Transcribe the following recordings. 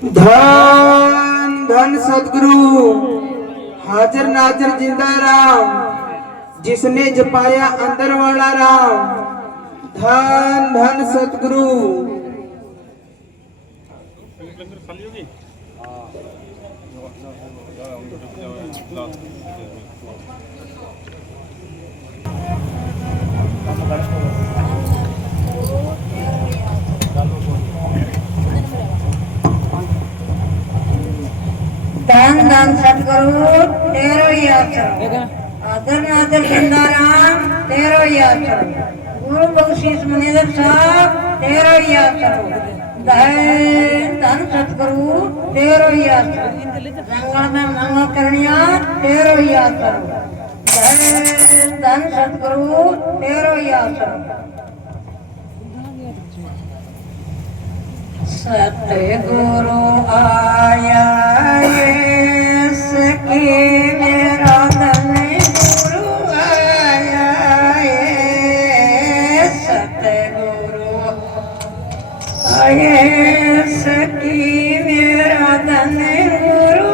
धन धन सदगुरु हाजर नाजर जिंदा राम, जिसने जपाया अंदर वाला राम। धन धन सतगुरु। धन धन सतगुरु तेरो ही आचरण, आदर नादर जिंदा राम तेरो ही आचरण, गुरु बख्शीश मनिंदर साहब तेरो ही आचरण। धन धन सतगुरु तेरो ही आचरण, जंगल में मंगल करनिया तेरो ही आचरण। धन धन सतगुरु तेरो ही आचरण। सतगुरु आया सके मेरा धन गुरु आया सतगुरु आया सके मेरा धन गुरु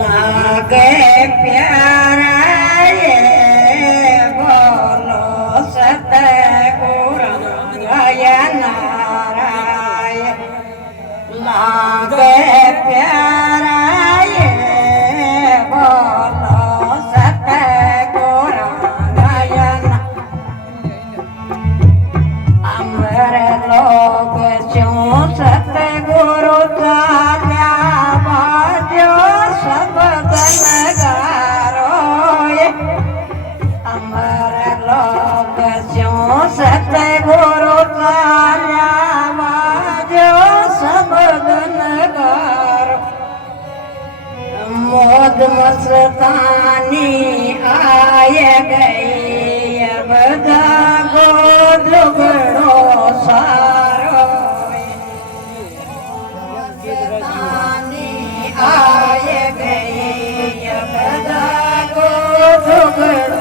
लागे प्यारा बोलो सतगुरु नारायण लागे प्यारा बोलो सतगुरु नारायण। अमर लोग क्यों सतगुरु चाल्या बाजो सब गनगारो। अमर लोग क्यों सतगुरु चाल्या बाजो सब गनगारो। मौज मस्तानी आए गई अब जागो दुगड़ो सारो। मस्तानी आए गई अब जागो दुगड़ो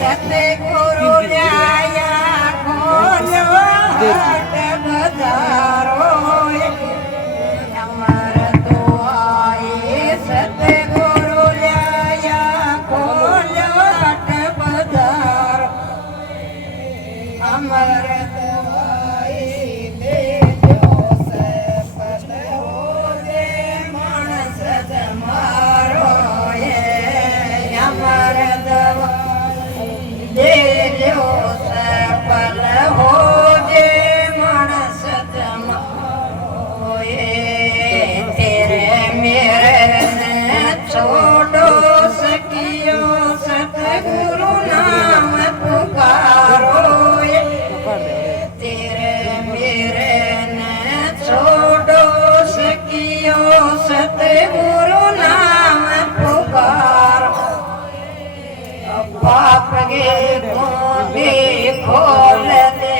सतगुरु ल्याया खोलो हाट बजारो। अमर दुआए सतगुरु ल्याया खोलो हाट बजारो। अमर दुआए देजो सफल हो दे मानस जमारो। अमर देजो सफल हो जे मानस जमारो। तेरे मेरे ने छोड़ो सकियो सतगुरु नाम पुकारो। तेरे मेरे ने छोड़ो सकियो सतगुरु नाम पुकारो। पाप गे गोंदे खोल दे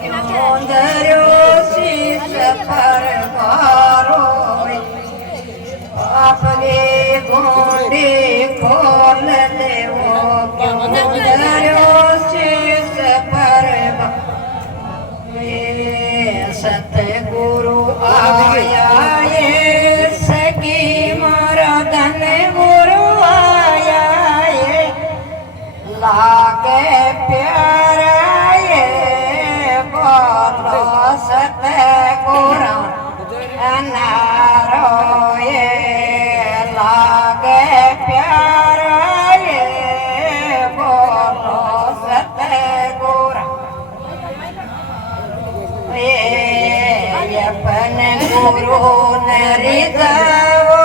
क्यों धरो शीश पर भारो। पाप गे गोंदे खोल दे क्यों धरो शीश पर भारो। सतगुरु आया सकी मारा धन गुरु आया लागे प्यारा बोलो सतगुरु नारो। लागे प्यारा बोलो सतगुरु अपन गुरु नरिदाओ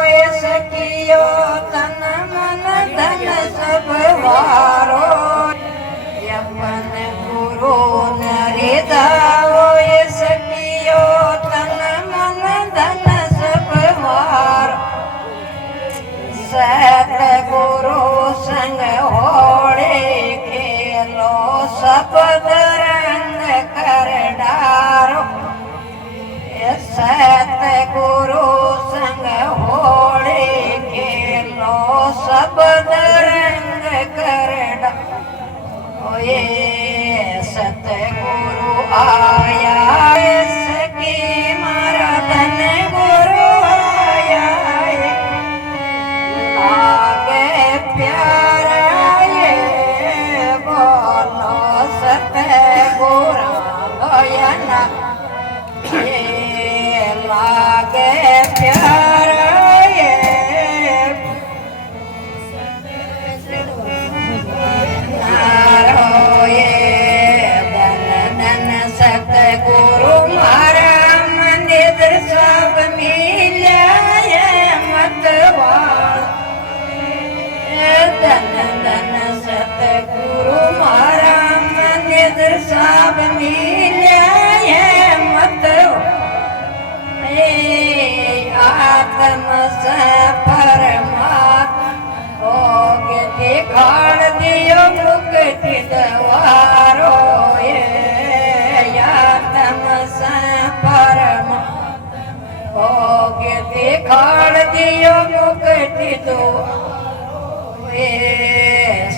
सकियो तन मन धन सब वारो। अपन शब्द रंग कर डारो सतगुरु संग होली खेलो शब्द रंग कर डारो ये सतगुरु आया सखी मारा धन गुरु आया आगे प्यारा ये बोलो सतगुरु गयना ये लागे प्यारा ये नारो ये सतगुरु मारा मंदिर सब मिला मतवाल धन धन सतगुरु मारा मंदिर सब मिला मतवाल आत्म से परमात्मा होगे दिखाड़ दियो मुक्ति द्वारो होगे दिखाड़ दियो मुक्ति दो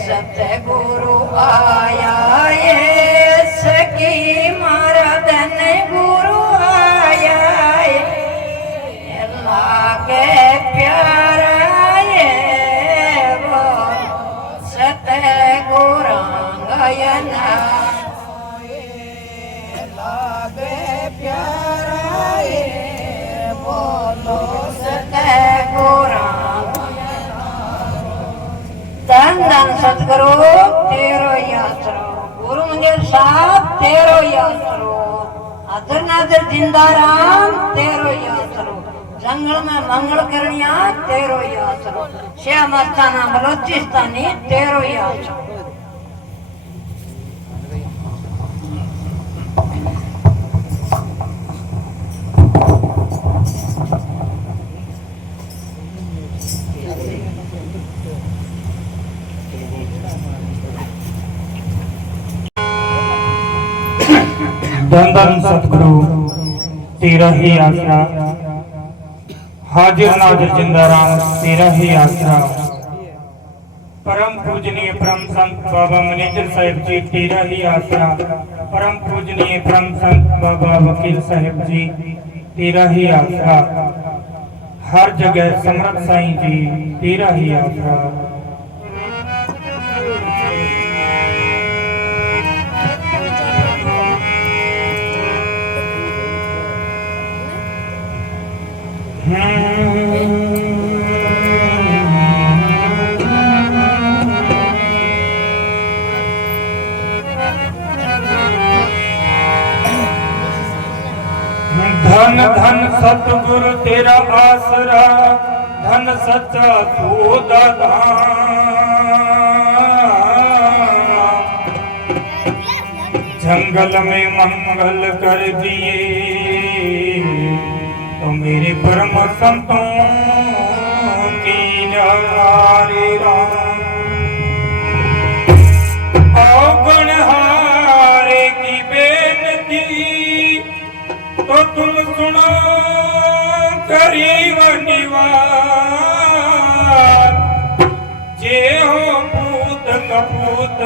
सतगुरु आया ये सखी मारा धन गुरु आया लागे प्यारा ये बोल सतगुरु गयना लागे प्यारा ये बोलो सतगुरु धन धन सतगुरु तेरो यात्रो गुरु मंदिर साहब तेरो यात्रो अदर नादर जिंदाराम तेरो यात्रो जंगल में मंगल करनिया तेरो यात्रो श्याम मस्ताना बलोचिस्तानी तेरो यात्रो धन धन सतगुरु तेरा ही आसरा हाजिर नाजिर जिंदा राम तेरा ही आसरा परम पूजनीय परम संत बाबा मैनेजर साहिब जी तेरा ही आसरा परम पूजनीय परम संत बाबा वकील साहिब जी तेरा ही आसरा हर जगह समर्थ साईं जी तेरा ही आसरा धन धन सतगुरु तेरा आसरा धन सच्चा तू जंगल में मंगल कर दिए तो मेरे परम संतों की नारे राम अवगुण हारे की बेनती तो तुम सुनो करीब निवार जे हो पूत कपूत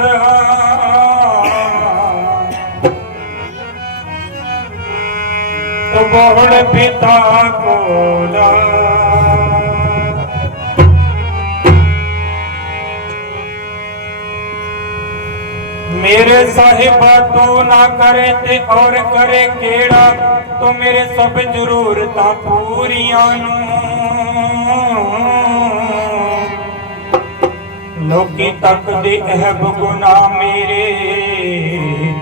तो बहुड़ पिता को मेरे साहिबा तो ना करे ते और करे केड़ा तो मेरे सब जरूरतां पूरियां लोकी तक दे अहब गुना मेरे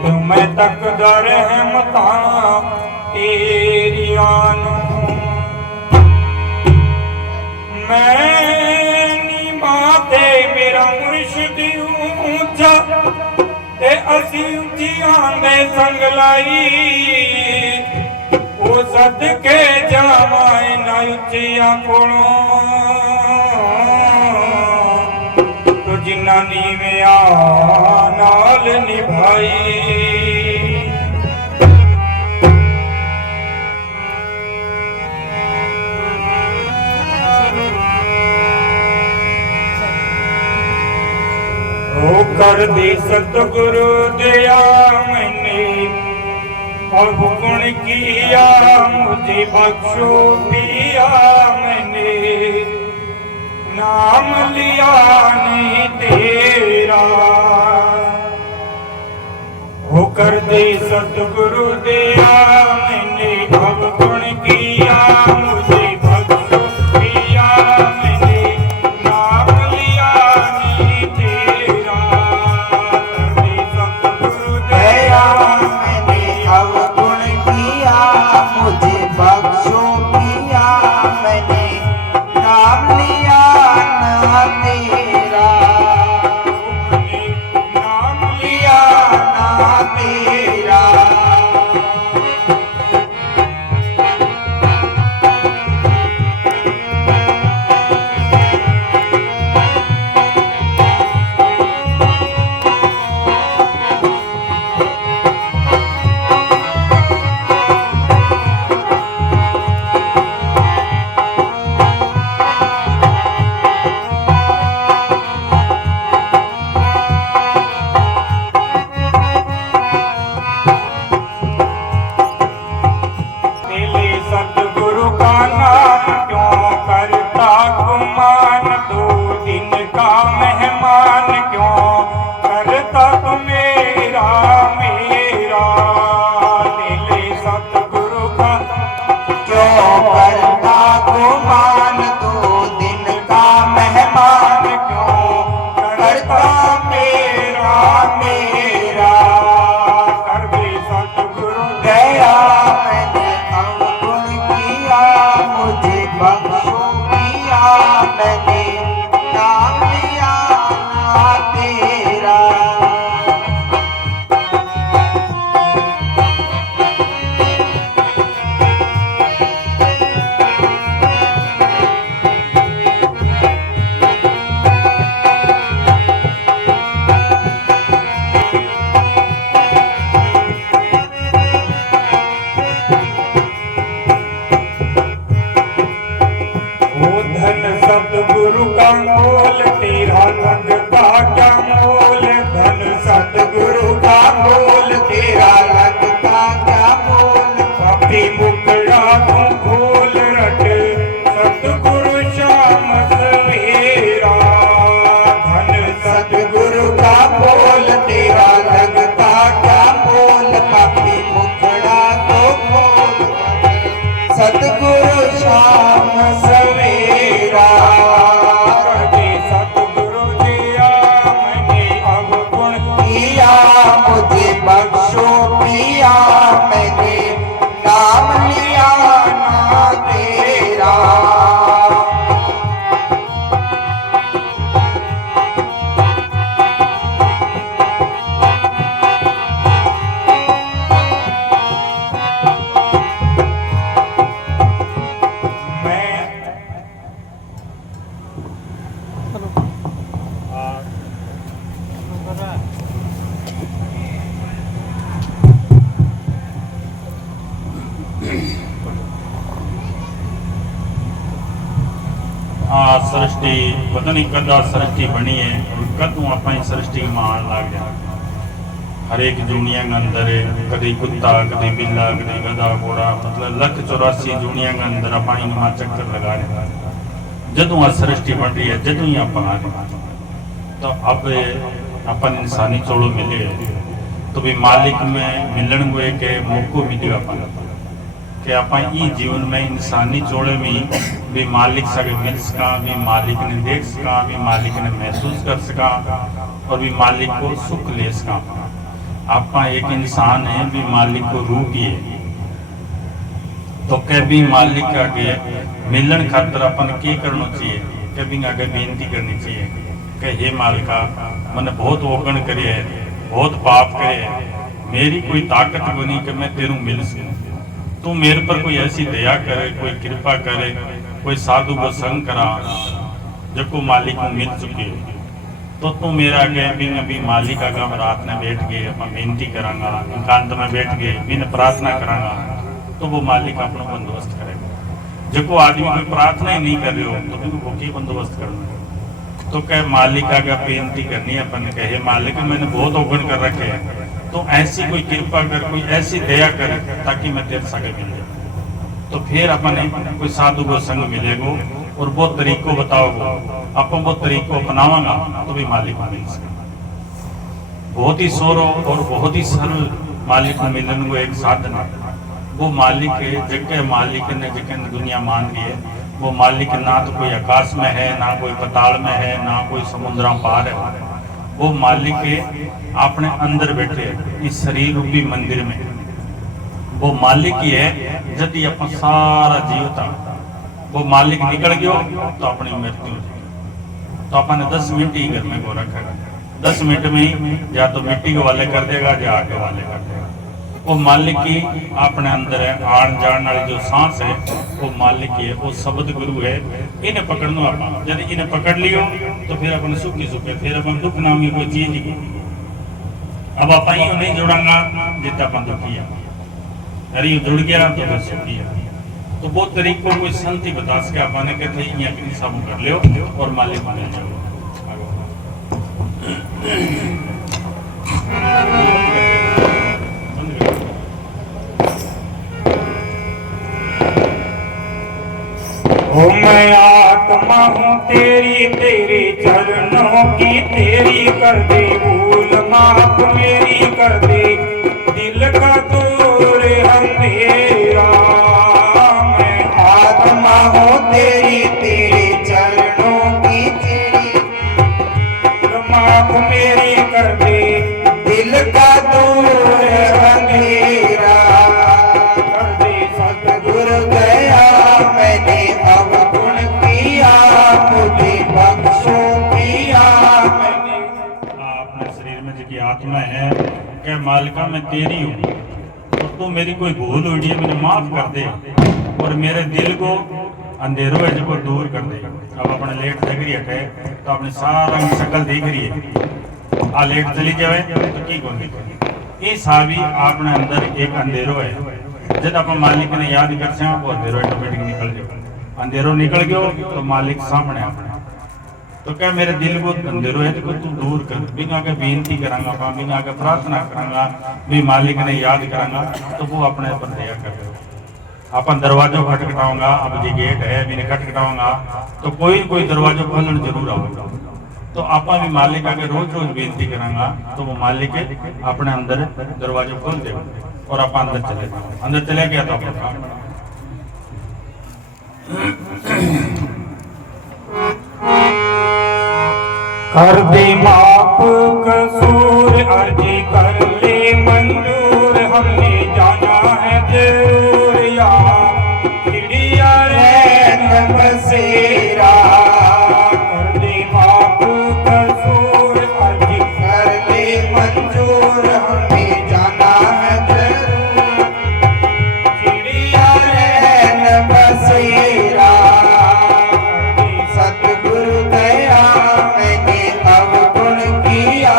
तो मैं तकदा रहमतां तेरियां मैं नी माते मेरा मुर्शिद ऊंचा ते असी उचियां दे संग लाई ओ सदके जावां ना उचियां कोलों तो जिन्ना नीवियां नाल निभाई। ओ कर दे सतगुरु दया मैंने अब गुण किया, मुझे बख्शो पिया मैंने नाम लिया नहीं तेरा। हो कर दे सतगुरु दया मैंने अब गुण किया, मुझे बख्शो पिया मैंने नाम लिया नहीं तेरा। कर दे सतगुरु दया मैंने अवगुण किया, मुझे बख्शो पिया मैंने नाम लिया ना तेरा। नाम लिया ना तेरा। तेरे सतगुरु का नाम क्यों करता गुमान, दो दिन का मेहमान क्यों करता तू मेरा मेरा। तेरे सतगुरु का क्यों करता गुमान, दो दिन का मेहमान क्यों करता मेरा मेरा। कर दे सतगुरु गया मैंने अवगुण किया, मुझे बख्शो पिया मैंने नाम लिया ना तेरा। ओ धन सतगुरु का मोल तेरा लगता क्या मोल। धन सतगुरु का मोल तेरा लगता क्या मोल। पापी मुकड़ा तू खोल रट सतगुरु श्याम सवेरा। धन सतगुरु का बोल तेरा लगता क्या मोल। पापी मुखड़ा तो खोल सतगुरु शाम सवेरा। कर दे सतगुरु दिया मैंने अब गुण किया, मुझे बख्शो पिया मैंने नाम लिया ना तेरा। सृष्टि पता नहीं कदा सृष्टि बनी है और कदों अपनी सृष्टि मान लग जा। हर एक दुनिया के अंदर कभी कुत्ता कभी बिल्ला कभी गधा घोड़ा मतलब 184 दुनिया के अंदर अपनी नुमा चक्कर लगा रहे। जदों आ सृष्टि बन रही है जदों ही आप आ रहे तो अब अपन इंसानी चोड़ो मिले तो भी मालिक में मिलन को एक मौको मिलेगा अपन कि आप जीवन में इंसानी जोड़े में भी मालिक सके मिल सका, भी मालिक ने देख सका, भी मालिक ने महसूस कर सका और भी मालिक को सुख ले सका। आप एक इंसान है भी मालिक को रूप ही है तो क्या भी मालिक के आगे मिलन खातर अपन के करना चाहिए कि भी आगे बेनती करनी चाहिए कि हे मालिका मैंने बहुत ओगन करे है, बहुत पाप करे है, मेरी कोई ताकत को नहीं कि मैं तेरू मिल सकूं। तू मेरे पर कोई ऐसी दया करे, कोई कृपा करे, कोई साधु को संग करा जो को मालिक को मिल चुके तो तू मेरा कह भी मालिक अगर हम रात में बैठ गए अपन बेनती करांगा एकांत में बैठ गए बिन प्रार्थना करांगा तो वो मालिक अपना बंदोबस्त करेगा। जो आदमी कोई प्रार्थना ही नहीं कर रहे हो तो वो की बंदोबस्त करना। तो कह मालिक अगर बेनती करनी है अपन कहे मालिक मैंने बहुत अवगुण कर रखे हैं तो ऐसी कोई कृपा कर कोई ऐसी दया कर ताकि मैं तेरे संग मिल जाए। तो फिर अपन कोई साधु को संग मिलेगो और वो तरीको बताओगे अपन वो तरीको अपनावांगा तो भी मालिक मिल सके। बहुत ही सोरो और बहुत ही सरल मालिक को मिलने को एक साधन है। वो मालिक है जगह मालिक ने जगह दुनिया मान ली है। वो मालिक ना तो कोई आकाश में है ना कोई पताल में है ना कोई समुद्र पार है। वो मालिक है अपने अंदर बैठे इस शरीर रूपी मंदिर में। वो मालिक ही है यदि अपन सारा जीवता वो मालिक निकल गयो तो अपनी मृत्यु हो जाएगी। तो अपन 10 मिनट ही घर में को रखेगा 10 मिनट में ही या तो मिट्टी के वाले कर देगा या आगे वाले कर देगा। वो मालिक की अपने अंदर है आन जान वाली जो सांस है वो मालिक की है। वो शब्द गुरु है। इन्हें पकड़ना अपन यदि इन्हें पकड़ लियो तो फिर अपन सुखी सुखे फिर अपन दुख नाम की कोई चीज ही अब अपन ही नहीं जुड़ांगा जितना अपन दुखी है। अरे ये जुड़ गया तो फिर सुखी है। तो वो तरीको कोई संत ही बता सके अपन कहते यहाँ की सब कर लियो और मालिक मिल जाओ। ओ मैं आत्मा हूँ तेरी तेरे चरणों की तेरी कर दे भूल माफ मेरी कर दे दिल का दूर अंधेरा। मैं आत्मा हो तेरी तेरे चरणों की तेरी माफ मेरी कर दे दिल का दूर अंधेरा। कर दे सतगुरु गया मैंने अवगुण किया मुझे बख्शो पिया मैंने। अपने शरीर में जो आत्मा है क्या मालिका मैं तेरी हूँ और तू मेरी कोई भूल हुई है मुझे माफ कर दे और मेरे दिल को अंधेरों है जो दूर कर दे। अब अपने लेट दिख रही है तो अपनी सारा शक्ल दिख रही है आ लेट चली जाए तो की कौन दिखे। ये सावी अपने अंदर एक अंधेरो है जब अपन मालिक ने याद कर से वो अंधेरो ऑटोमेटिक निकल जाए। अंधेरो निकल गयो तो मालिक सामने अपने तो क्या मेरे दिल को अंधेरो है तो तू दूर कर बिना के बेनती करांगा बिना के प्रार्थना करांगा भी मालिक ने याद करांगा तो वो अपने पर दया कर। अपन दरवाजों खटखटाऊंगा अब जी गेट है मैंने खटखटाऊंगा तो कोई दरवाजो खोलन जरूर आऊंगा। तो आपा भी मालिक आगे रोज रोज बेनती करांगा तो वो मालिक अपने अंदर दरवाजो खोल देगा और आप अंदर चले गया तो आपका कर दे माफ कसूर अर्जी कर ले मंजूर हमने जाना है जरूर यहाँ चिड़िया रैन बसेरा। कर दे माफ कसूर अर्जी कर ले मंजूर हमें जाना है जरूर चिड़िया रैन बसेरा। सतगुरु गया मैंने अवगुण किया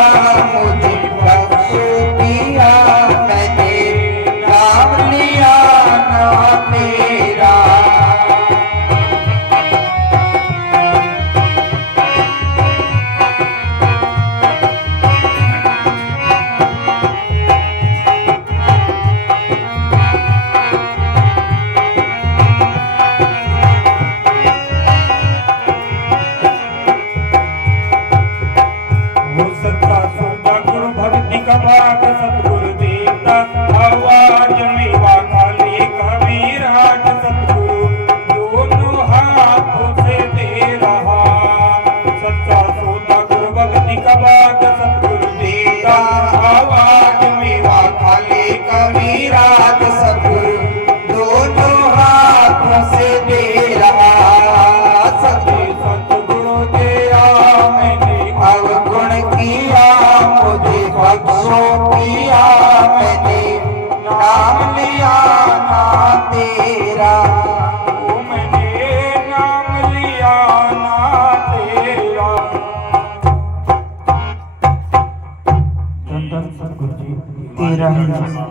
तेरा ही आसरा।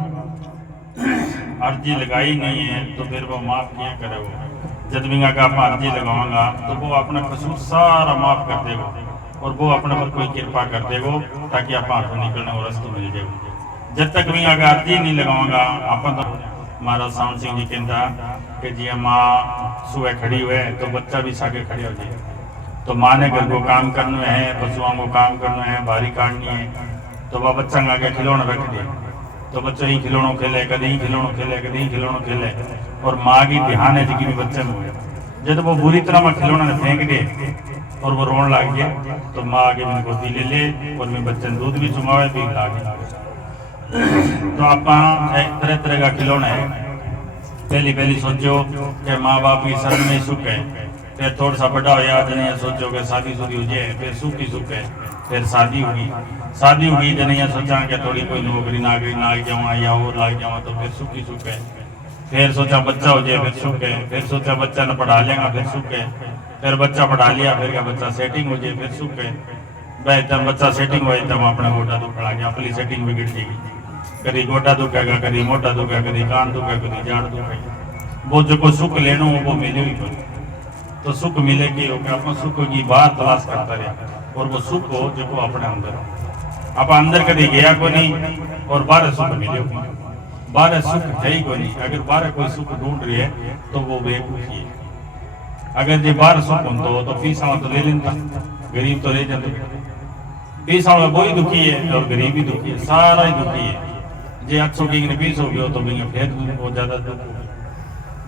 अर्जी लगाई नहीं है तो फिर वो माफ क्या करे वो। जब भी का आप अर्जी लगाऊंगा तो वो अपना कसूर सारा माफ कर देगा और वो अपने पर कोई कृपा कर देगा ताकि आप हाथों निकलने और रास्ते मिल जाए। जब तक भी अगर अर्जी नहीं लगाऊंगा आप तो महाराज सावन सिंह जी कहता कि जी माँ सुबह खड़ी हुए तो बच्चा भी साके खड़े हो जाए। तो माँ ने घर को काम करना है, पशुओं को काम करना है, बारी काटनी है, तो वह बच्चा आगे खिलौना रख दे तो बच्चा ही खिलौनों खेले, कभी ही खिलौनों खेले, कभी ही खिलौनों खेले और माँ की ध्यान है जी भी बच्चे में हुए। जब वो बुरी तरह में खिलौना फेंक दे और वो रोन लग गया तो माँ आगे मैं गोदी ले ले और मैं बच्चे दूध भी चुमावे भी लागे। तो आप तरह तरह का खिलौना है। पहली सोचो कि माँ बाप की शरण में सुख है, फिर थोड़ा सा बड़ा हो याद नहीं सोचो कि शादी शुदी हो जाए, फिर सुख ही सुख है, फिर शादी होगी जनिया सोचा कि थोड़ी कोई नौकरी नागरी लाग जाऊँ या और लाग जाऊँ तो फिर सुख ही सुख है। फिर सोचा बच्चा हो जाए फिर सुख है, फिर सोचा बच्चा ने पढ़ा लेगा फिर सुख है, फिर बच्चा पढ़ा लिया फिर क्या बच्चा सेटिंग हो जाए फिर सुख है। भाई तब बच्चा सेटिंग हो तब अपना गोटा दुखड़ा गया, अपनी सेटिंग बिगड़ जाएगी, कभी गोटा दुखेगा, कभी मोटा दुखेगा, कभी कान दुखेगा, कभी जाड़ दुखेगा। वो जो को सुख लेना वो मिले ही कोई तो सुख मिलेगी अपना सुख की बात तलाश करता रहे और वो सुख हो जो अपने अंदर आप अंदर कभी गया को नहीं और बारह सुख मिले। बारह सुख है ही को नहीं। अगर बारह कोई सुख ढूंढ रही है तो वो बेवकूफी है। अगर जो बारह सुख हो तो फीस तो ले लेता, गरीब तो ले जाते। फीस वो ही दुखी है और गरीब ही दुखी है, सारा ही दुखी है। जो 800 की फीस हो गया तो फिर वो ज्यादा दुख हो।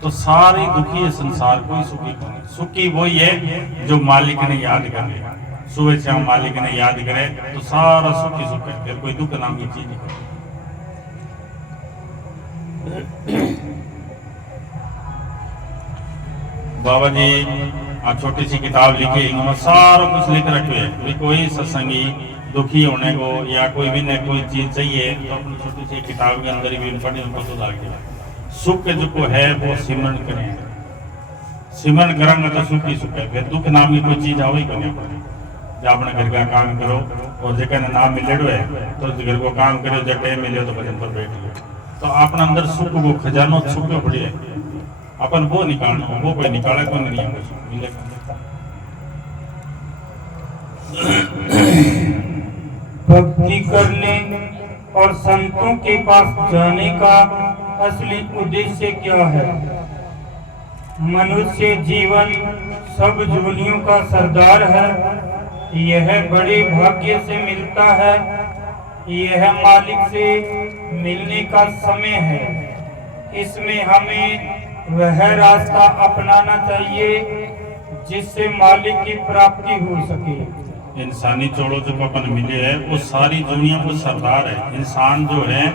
तो सारी दुखी है संसार, कोई सुखी नहीं। सुखी वही है जो मालिक ने याद कर लिया, सुबह शाम मालिक ने याद करे तो सारा सुखी सुख है, फिर कोई दुख नाम की चीज नहीं। बाबा जी आप छोटी सी किताब लिखी इन्होंने सारा कुछ लिख रखे है। कोई सत्संगी दुखी होने को या कोई भी ने कोई चीज चाहिए तो अपनी छोटी सी किताब के अंदर भी पढ़े उनको तो लाग जाए। सुख जो है वो सिमरन करें, सिमरन करेंगे तो सुख ही सुख है, फिर दुख नाम की कोई चीज आवे करने जब अपने घर का काम करो और जगह नाम मिले है तो घर को काम करो, जब टाइम मिले तो भजन पर बैठ लो तो अपने अंदर सुख को खजानो सुख पड़ी है अपन वो निकालना, वो कोई निकाले को नहीं मिलेगा। भक्ति करने और संतों के पास जाने का असली उद्देश्य क्या है? मनुष्य जीवन सब जोनियों का सरदार है, यह बड़े भाग्य से मिलता है, यह मालिक से मिलने का समय है। इसमें हमें वह रास्ता अपनाना चाहिए जिससे मालिक की प्राप्ति हो सके। इंसानी चोड़ो जो अपन मिले है वो सारी दुनिया को सरदार है। इंसान जो है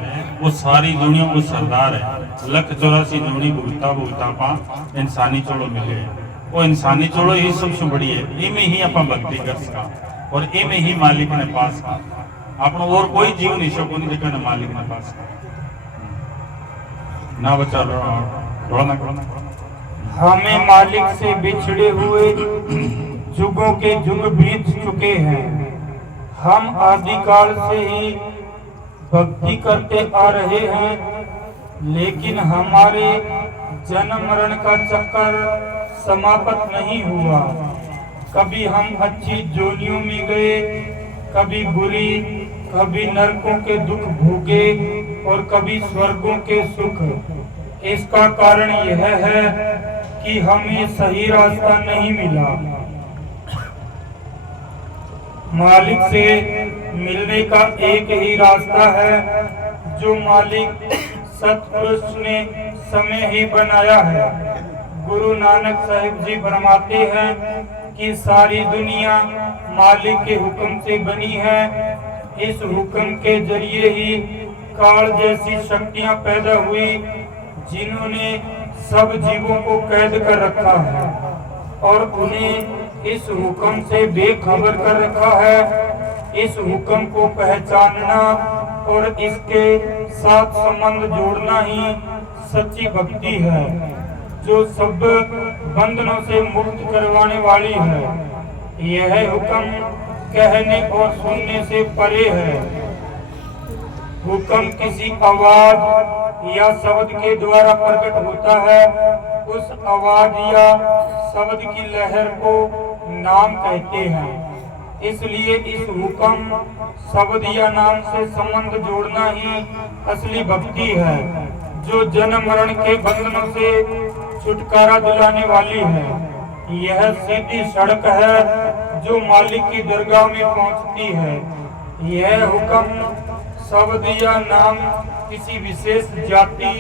वो सारी दुनिया को सरदार है। 184 जोड़ी भुगता पा इंसानी चोड़ो मिले है। वो इंसानी चोड़ो ही सबसे बड़ी है। इमें ही अपन भक्ति कर सका और इमें ही मालिक ने पास का अपन और कोई जीव नहीं सको नहीं देखा मालिक ने पास ना बचा रोना। हमें मालिक से बिछड़े हुए जुगों के जुग बीत चुके हैं। हम आदिकाल से ही भक्ति करते आ रहे हैं, लेकिन हमारे जन्म मरण का चक्कर समाप्त नहीं हुआ। कभी हम अच्छी जोनियों में गए, कभी बुरी, कभी नरकों के दुख भोगे और कभी स्वर्गों के सुख। इसका कारण यह है कि हमें सही रास्ता नहीं मिला। मालिक से मिलने का एक ही रास्ता है जो मालिक सतपुरुष ने समय ही बनाया है। गुरु नानक साहिब जी फरमाते हैं कि सारी दुनिया मालिक के हुक्म से बनी है। इस हुक्म के जरिए ही काल जैसी शक्तियां पैदा हुई जिन्होंने सब जीवों को कैद कर रखा है और उन्हें इस हुक्म से बेखबर कर रखा है। इस हुक्म को पहचानना और इसके साथ संबंध जोड़ना ही सच्ची भक्ति है, जो सब बंधनों से मुक्त करवाने वाली है। यह हुक्म कहने और सुनने से परे है। हुक्म किसी आवाज या शब्द के द्वारा प्रकट होता है। उस आवाज या शब्द की लहर को नाम कहते हैं। इसलिए इस हुक्म शब्द या नाम से संबंध जोड़ना ही असली भक्ति है, जो जन्म मरण के बंधनों से छुटकारा दिलाने वाली है। यह सीधी सड़क है जो मालिक की दरगाह में पहुंचती है। यह हुक्म शब्द या नाम किसी विशेष जाति,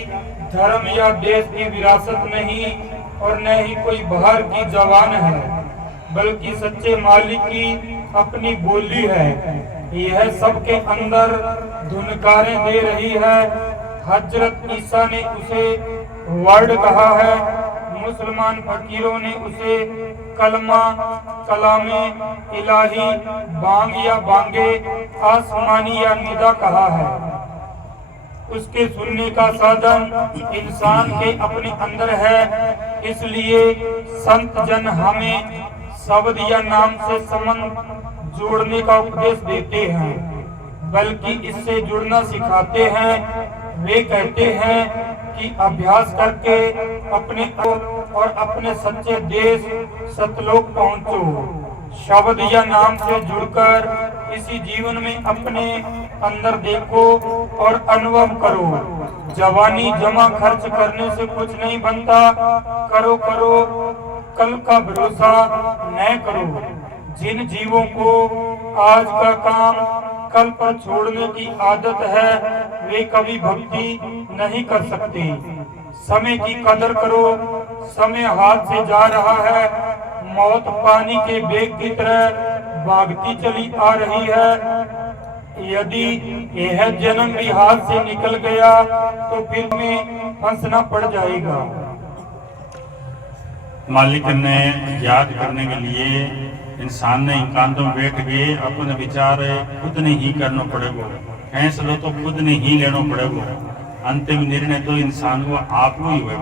धर्म या देश की विरासत नहीं और न ही कोई बाहर की जबान है, बल्कि सच्चे मालिक की अपनी बोली है। यह सबके अंदर धुनकारें दे रही है। हजरत ईसा ने उसे वर्ड कहा है, मुसलमान फकीरों ने उसे कलमा, कलामे इलाही, बांग या बांगे, आसमानी या निदा कहा है। उसके सुनने का साधन इंसान के अपने अंदर है। इसलिए संत जन हमें शब्द या नाम से संबंध जोड़ने का उपदेश देते हैं, बल्कि इससे जुड़ना सिखाते हैं। वे कहते हैं कि अभ्यास करके अपने और अपने सच्चे देश सतलोक पहुंचो। शब्द या नाम से जुड़कर इसी जीवन में अपने अंदर देखो और अनुभव करो। जवानी जमा खर्च करने से कुछ नहीं बनता। करो करो, कल का भरोसा न करो। जिन जीवों को आज का काम कल पर छोड़ने की आदत है, वे कभी भक्ति नहीं कर सकते। समय की कदर करो। समय हाथ से जा रहा है। मौत पानी के बेग की तरह भागती चली आ रही है। यदि यह जन्म भी हाथ से निकल गया तो फिर में फंसना पड़ जाएगा। मालिक ने याद करने के लिए इंसान ने एकांत में बैठ गए, अपने विचार खुद ने ही करना पड़ेगा, फैसला तो खुद ने ही लेना पड़ेगा। अंतिम निर्णय तो इंसान को आप ही होगा।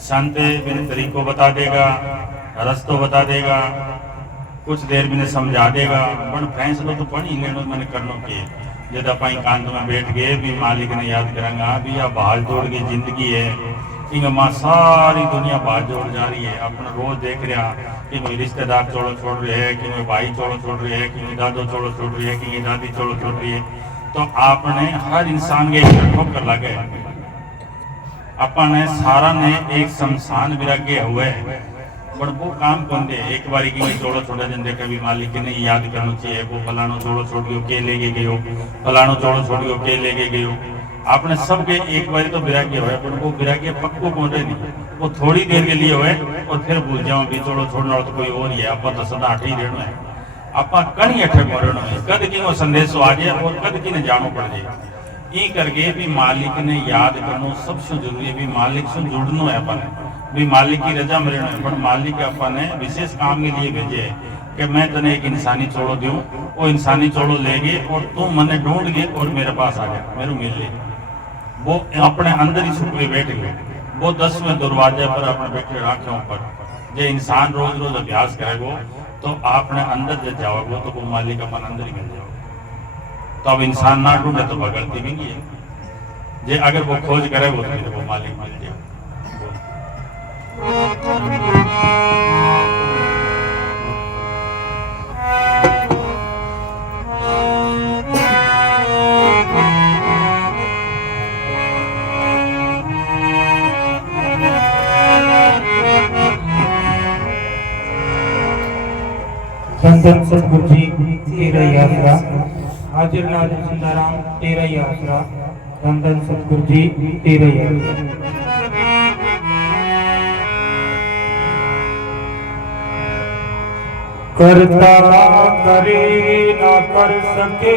संत बिन तरीको बता देगा, रस्तो बता देगा, कुछ देर में समझा देगा, पर फैसला तो पण ही लेना मैंने करना के। जब आप एकांत में बैठ गए भी मालिक ने याद करेंगे भी यह भाग जोड़ की जिंदगी है। कि माँ सारी दुनिया भाग जोड़ जा रही है। अपना रोज देख रहा कि कोई रिश्तेदार चोड़ो छोड़ रहे हैं, कि कोई भाई चोड़ो छोड़ रहे हैं, कि दादो चोड़ो छोड़ रही है, कि दादी चोड़ो छोड़ रही है। तो आपने हर इंसान के एक ठोकर लगे। अपने सारा ने एक शमशान विरागे हुए, पर वो काम कौन दे। एक बार की चोड़ो छोड़ा जन देखा भी मालिक ने याद करना चाहिए। वो फलानो चोड़ो छोड़ गयो के लेके गयो, फलानो चोड़ो छोड़ गयो के लेके गयो। आपने सबके एक बार तो विराग्य हुए, पर वो विराग्य पक्को पहुंचे नहीं। वो थोड़ी देर के लिए हुए और फिर भूल जाओ भी चोड़ो छोड़ना तो कोई और ही है। आप तो सदा अठ ही रहना है। आप कहीं अठे मरना है। कद की वो संदेश आ जाए और कद की ने जानो पड़ जाए। ये करके भी मालिक ने याद करना सबसे जरूरी है। भी मालिक से जुड़ना है अपन भी मालिक की रजा में रहना है। पर मालिक अपन ने विशेष काम के लिए भेजे कि मैं तने एक इंसानी चोड़ो दूं, वो इंसानी चोड़ो लेगे और तुम मने ढूंढ गए और मेरे पास आ गया, मेरे मिल ले। वो अपने अंदर ही छुप के बैठ गए। वो 10वें दरवाजे पर अपने बैठे राखों पर। जो इंसान रोज रोज अभ्यास करेगा तो आपने अंदर जब जाओगे तो वो मालिक अपन अंदर ही मिल जाओगे। तो अब इंसान ना ढूंढे तो गलती भी नहीं है। जे अगर वो खोज करेगा तो वो मालिक मिल जाए। धन सतगुरु जी तेरा ही आसरा। हाजिर नाजिर जिंदाराम तेरा ही आसरा। धन सतगुरु जी तेरा ही आसरा। करता करे ना कर सके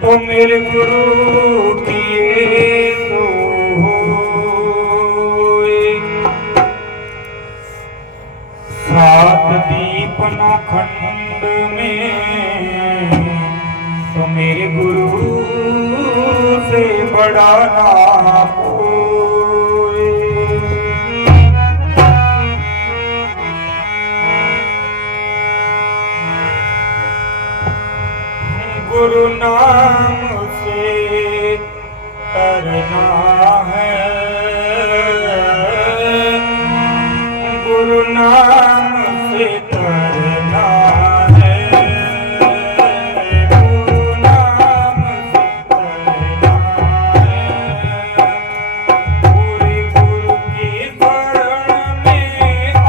तो मेरे गुरु किए तो सात दीपना खंड में तो मेरे गुरु से बड़ा ना कोई। गुरु नाम से तरना है, गुरु नाम से तरना है, गुरु नाम से तरना है। पूरी गुरु की शरण में आ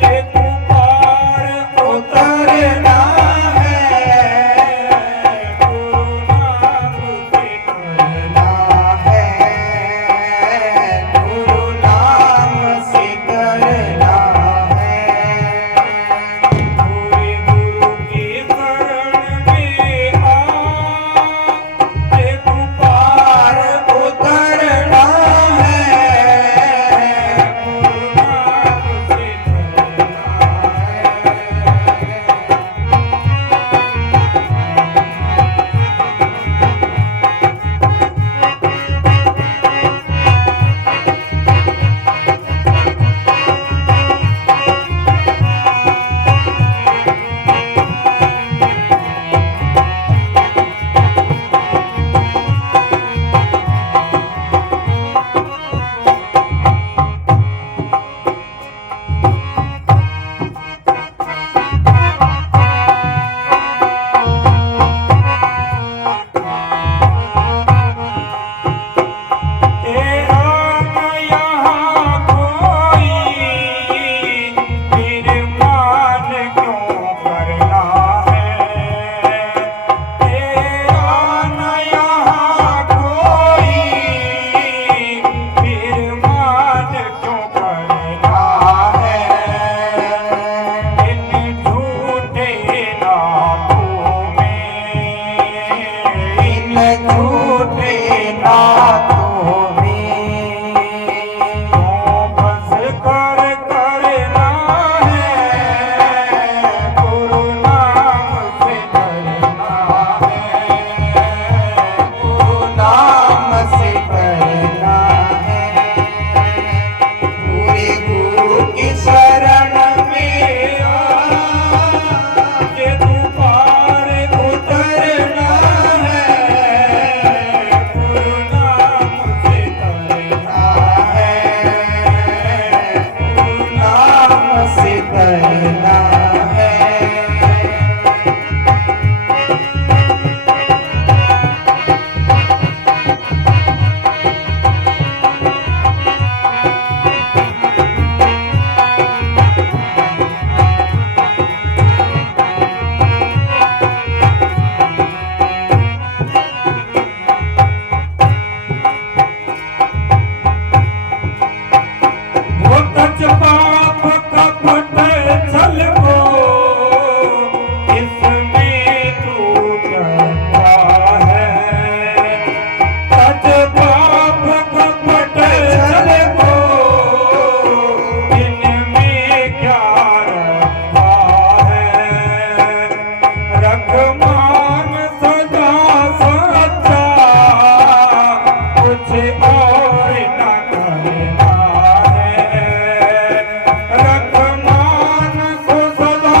के तू पार उतरना है, गुरु नाम से करना है, गुरु नाम से करना है। पूरी गुरु की शरण में आ के तू पार उतरना है, गुरु नाम से तेरा न यहाँ कोई निर्माण क्यों करना है, तेरा न यहाँ कोई निर्माण क्यों करना है। इन झूठे नातों में, इन झूठे नातों में बस कर करना है, गुरु नाम से करना है, गुरु नाम से करना है। पूरे गुरु की शरण में के तू पार उतरना है, गुरु नाम से करना है, गुरु नाम से करना है। वो कच पाप कपट छल को इसमें तू करता है, कच पाप कपट छल को इनमें क्या रखा है। रख मान सदा सच्चा, कुछ और न करना है। रख मान को सदा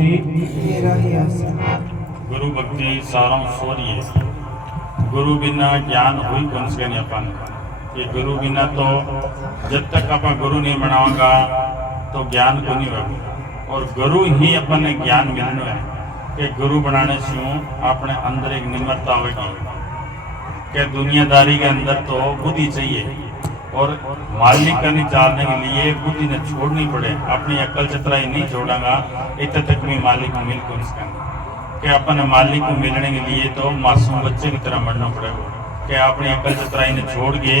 जी तेरा ही आसरा। गुरु भक्ति सारों सोरिए गुरु बिना ज्ञान हुई कौन से नहीं अपन कि गुरु बिना तो जब तक अपन गुरु नहीं बनाओगा तो ज्ञान को नहीं होगा और गुरु ही अपन ने ज्ञान मिलना है कि गुरु बनाने से अपने अंदर एक निम्रता होगी कि दुनियादारी के अंदर तो बुद्धि चाहिए और मालिक का नहीं चालने के लिए बुद्धि ने छोड़नी पड़े अपनी अकल चतुराई नहीं छोड़ागा इतने तक भी मालिक को मिल कौन सकेंगे कि अपन मालिक को मिलने के लिए तो मासूम बच्चे की तरह मरना पड़ेगा कि अपनी अकल चतुराई ने छोड़ के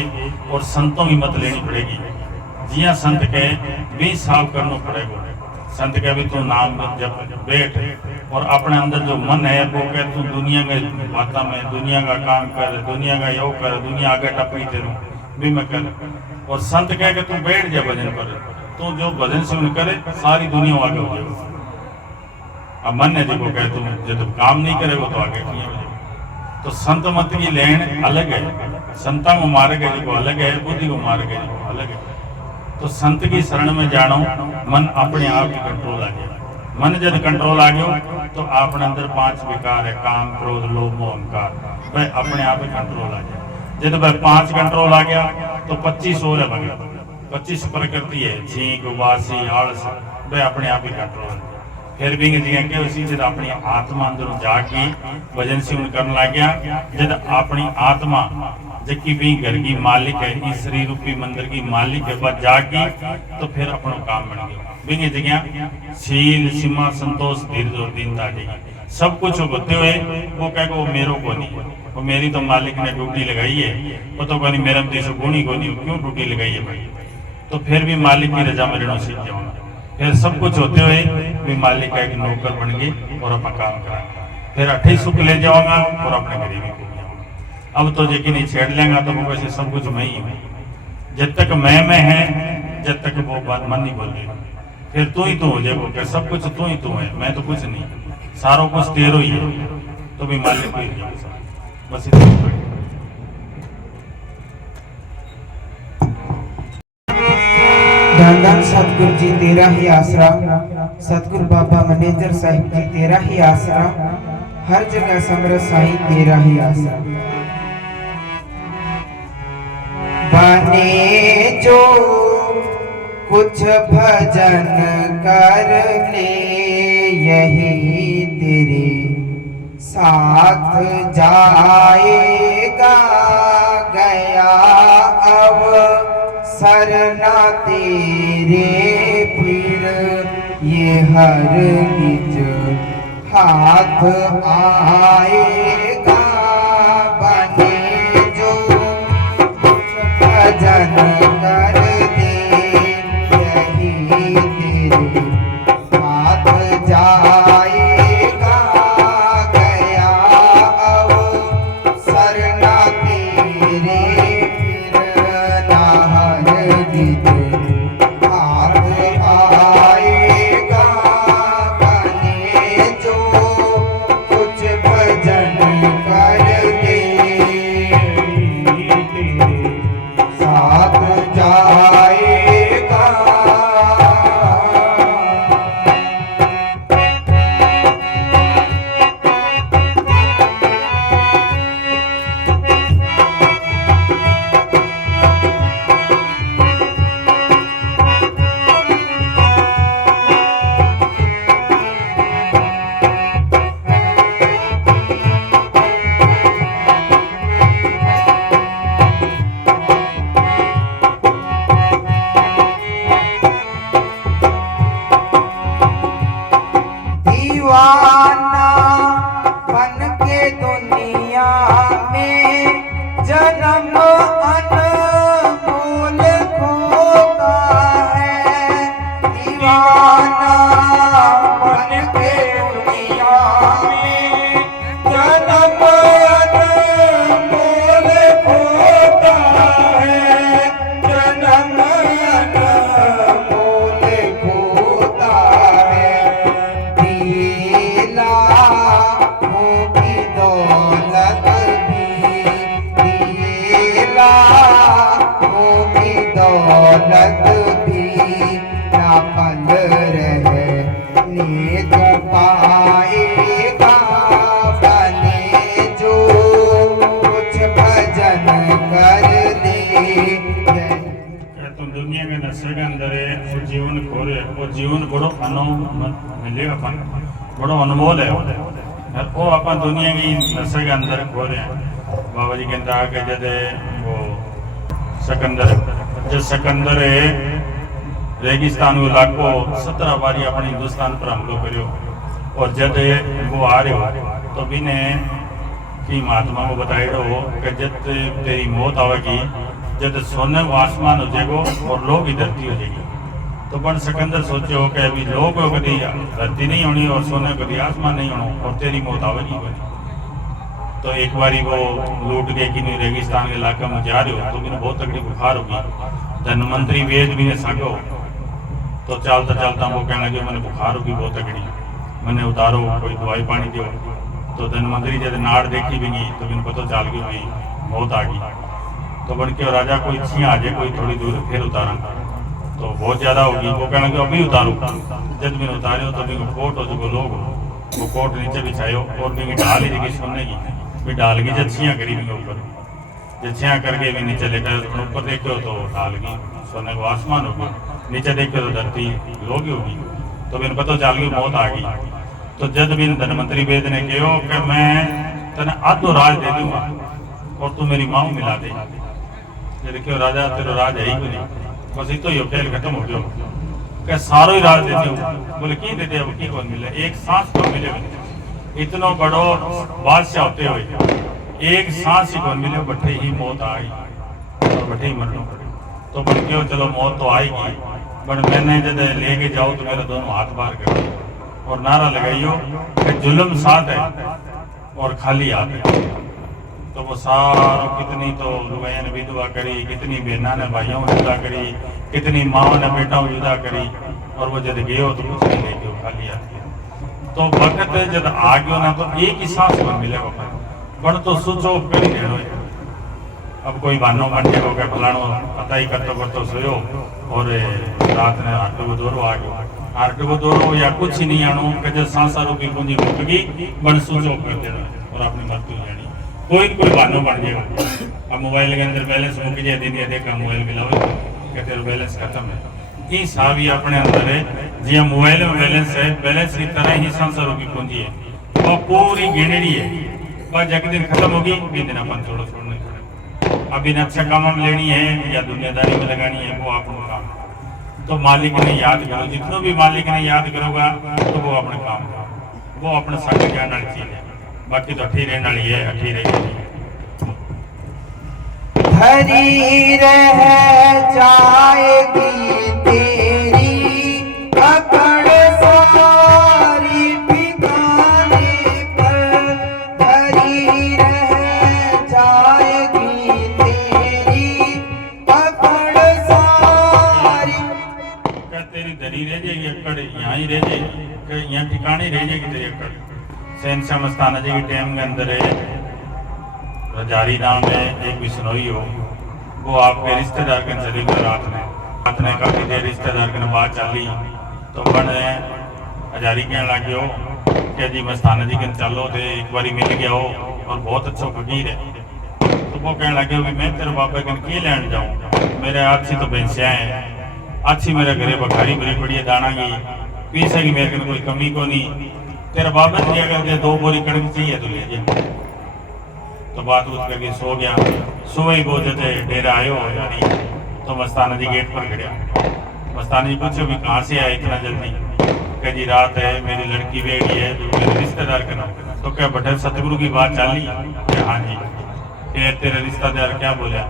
और संतों की मत लेनी पड़ेगी जिया संत के भी साफ करना पड़ेगा संत के भी तू नाम जब बैठ और अपने अंदर जो मन है वो कह तू दुनिया के बातों में दुनिया का काम कर दुनिया का योग कर दुनिया आगे टपकी तेरू भी मैं कर और संत कह के तू बैठ जा भजन कर तू जो भजन से करे सारी दुनिया आगे हो जाएगी अब मन है देखो कह तुम जब काम नहीं करेगा तो आगे नहीं हो जाएगा तो संत मत की लेन अलग है संता को मारे गए देखो अलग है बुद्धि को मारे गए देखो अलग है तो संत की शरण में जानो मन अपने आप ही कंट्रोल आ गया मन जब कंट्रोल आ गया तो अपने अंदर 5 विकार है काम क्रोध लोभ मोह अहंकार वह अपने आप ही कंट्रोल आ गया जब वह 5 कंट्रोल आ गया तो 25 और है बगे 25 प्रकृति है छींक उबासी आलस वह अपने आप ही कंट्रोल है फिर भी जियां के उसी जब अपनी आत्मा अंदरों जाके भजन से करने लग गया जब अपनी आत्मा जबकि भी घर की मालिक है इस शरीर रूपी मंदिर की मालिक है वह जागी तो फिर अपना काम बन गया बिंग जगह शील सीमा संतोष धीरज और दीनता की सब कुछ होते हुए वो कह वो मेरे को नहीं वो मेरी तो मालिक ने ड्यूटी लगाई है वो तो कहनी मेरा देश गुणी को नहीं क्यों ड्यूटी लगाई है भाई तो फिर भी मालिक की रजा में रहना सीख जाऊंगा फिर सब कुछ होते हुए भी मालिक का एक नौकर बन गए और अपना काम कराएंगे फिर 28 सुख ले जाऊंगा और अपने गरीबी को अब तो यकीन नहीं छेड़ लेंगा तो वो वैसे सब कुछ मैं ही हूँ जब तक मैं है जब तक वो बात मन नहीं बोलेगा फिर तू ही तो हो जाएगा सब कुछ तू ही तो है मैं तो कुछ नहीं सारों कुछ तेरो ही है तो भी मालिक को ही बस इतना धन धन सतगुरु जी तेरा ही आसरा सतगुरु बाबा मैनेजर साहिब जी तेरा ही आसरा हर जगह समरस साई तेरा ही आसरा बने जो कुछ भजन कर ले यही तेरे साथ जाएगा गया अब सरना तेरे फिर ये हर गिज हाथ आएगा बने जो भजन कर दे यही तेरे हाथ जाएगा गया अब सरना तेरे फिर ना हर गिज हाथ आएगा बने जो कुछ भजन कर दे साथ जाएगा दीवाना बन के दुनिया में जन्म अनमोल होता है दीवाना बन के दुनिया में जन्म अनमोल होता है जन्म अनमोल होता है लाखों की दौलत भी लाखों की दौलत भी ना पल रहे नीत पाएगा बने जो कुछ भजन कर दे। तुम दुनिया के नशे के अंदर है वो जीवन खो रहे वो जीवन बड़ो मिले अपन बड़ो अनमोल है वो अपन दुनिया की नशे के अंदर खो रहे हैं। बाबा जी कहता है कि जब वो सिकंदर है रेगिस्तान को इलाको 17 बारी अपने हिंदुस्तान पर हमलो करो और जब वो आ रहे हो तो भी ने कि महात्मा को बताए हो कि जब तेरी मौत आवेगी जब सोने को आसमान हो जाएगो और लोग ही धरती हो जाएगी। तो पर सिकंदर सोचो कि अभी लोग कभी धरती नहीं होनी और सोने कभी आसमान नहीं होना और तेरी मौत आवेगी। तो एक बारी वो लूट के कि रेगिस्तान के इलाके में जा रहे हो तो मैंने बहुत तकड़ी बुखार होगी। धनवंतरी वेद भी ने सागो तो चलता चलता वो कहने लगे मैंने बुखार होगी बहुत तकड़ी मैंने उतारो कोई दवाई पानी दो। तो धनवंतरी जब नाड़ देखी भी नहीं तो मैंने पता चल गई भाई मौत आ गई। तो बन के राजा कोई छिया आ जाए कोई थोड़ी दूर फिर उतारा तो बहुत ज़्यादा होगी। वो कहने लगे अभी उतारो जब मैंने उतारे हो तो भी कोट हो जो लोग वो कोट नीचे बिछायो और भी ढाल ही जगह सुनने की भी डाल की जच्छियाँ करी भी ऊपर जच्छियाँ करके भी नीचे लेकर ऊपर देखो तो डाल की सोने को आसमान होगी नीचे देखो तो धरती लोग ही होगी। तो मैंने पता चल गई मौत आ गई। तो जब भी धनवंतरी वेद ने कहो कि मैं तेने आधो राज दे दूंगा और तू मेरी माँ मिला दे। ये देखियो राजा तेरा राज है ही कोई नहीं बस तो ये खेल खत्म हो गया क्या सारो ही राज देते हो। बोले की देते अब की कौन मिले एक सांस को मिले इतना बड़ो बादशाह होते हुए एक सांस ही कौन मिले बट्ठे ही मौत आई और बट्ठे ही मरना पड़े। तो बोल के चलो मौत तो आएगी बट मैंने जब लेके जाओ तो मेरे दोनों हाथ बाहर कर और नारा लगाइयो कि जुल्म साथ है और खाली हाथ है। तो वो सारो कितनी तो लुगाइया ने विधवा करी कितनी बहना ने भाइयों ने जुदा करी कितनी माओ ने बेटा जुदा करी और वो जब गयो तो कुछ नहीं लेके खाली हाथ। तो वक्त जब आ गयो ना तो एक ही सांस पर मिलेगा बड़ तो सोचो कर ही रहना है। अब कोई बहानो बन जाएगा क्या फलानो पता ही करते सोयो और रात ने आटे को दौरो आ गयो आटे को दौरो या कुछ ही नहीं आनो कि जब सांसा रूपी पूंजी मुकगी बड़ सोचो कर देना और अपनी मृत्यु हो जानी कोई बहानो बन जाएगा। अब मोबाइल के अंदर बैलेंस मुक जाए दिन देखा मोबाइल मिलाओ कि तेरा बैलेंस खत्म है। ये सब ही अपने अंदर है जी मोबाइल में बैलेंस है बैलेंस की तरह ही संसारों की पूंजी है और पूरी गिनड़ी है बस एक दिन खत्म होगी भी दिन अपन छोड़ने अब इन अच्छा काम में लेनी है या दुनियादारी में लगानी है वो अपना काम है। तो मालिक ने याद करो जितना भी मालिक ने याद करोगा तो वो अपने काम वो अपने साथ जाने वाली चीज है बाकी तो अठी रहने वाली है अठी रहेगी। हरी रह जाएगी तेरी पकड़ सारी ठिकाने पर हरी रह जाएगी तेरी पकड़ सारी। क्या तेरी दरी रह जाएगी अकड़ यहाँ ही रह जाएगी यहाँ ठिकाने रह जाएगी तेरी अकड़। शहनशाह मस्ताना जी के टाइम के अंदर है रजारी नाम है एक बिश्नोई हो वो आपके रिश्तेदार के चली गए रात ने काफी देर रिश्तेदार के बात चली तो बन हजारी कहने लगे हो कि जी मस्ताना जी के चलो तो एक बारी मिल गया हो और बहुत अच्छा फकीर है। तो वो कहने लगे हो मैं तेरे बाबा के लैंड जाऊँ मेरे अच्छी तो भैंसियाँ हैं अच्छी मेरे घरे बखारी बड़ी बढ़िया दाना की पीसे की मेरे कोई कमी को नहीं तेरा बाबा ने अगर 2 बोरी कणक चाहिए तो ले जाए। तो बात उठ करके सो गया सुबह ही बहुत जैसे डेरा आयो यानी तो मस्ताना जी गेट पर खड़े मस्ताना जी पूछो भी कहाँ से आए इतना जल्दी क्या जी रात है मेरी लड़की बेड़ी है जो मेरे रिश्तेदार का नाम तो क्या बटर सतगुरु की बात चाली क्या हाँ जी क्या तेरे रिश्तेदार क्या बोला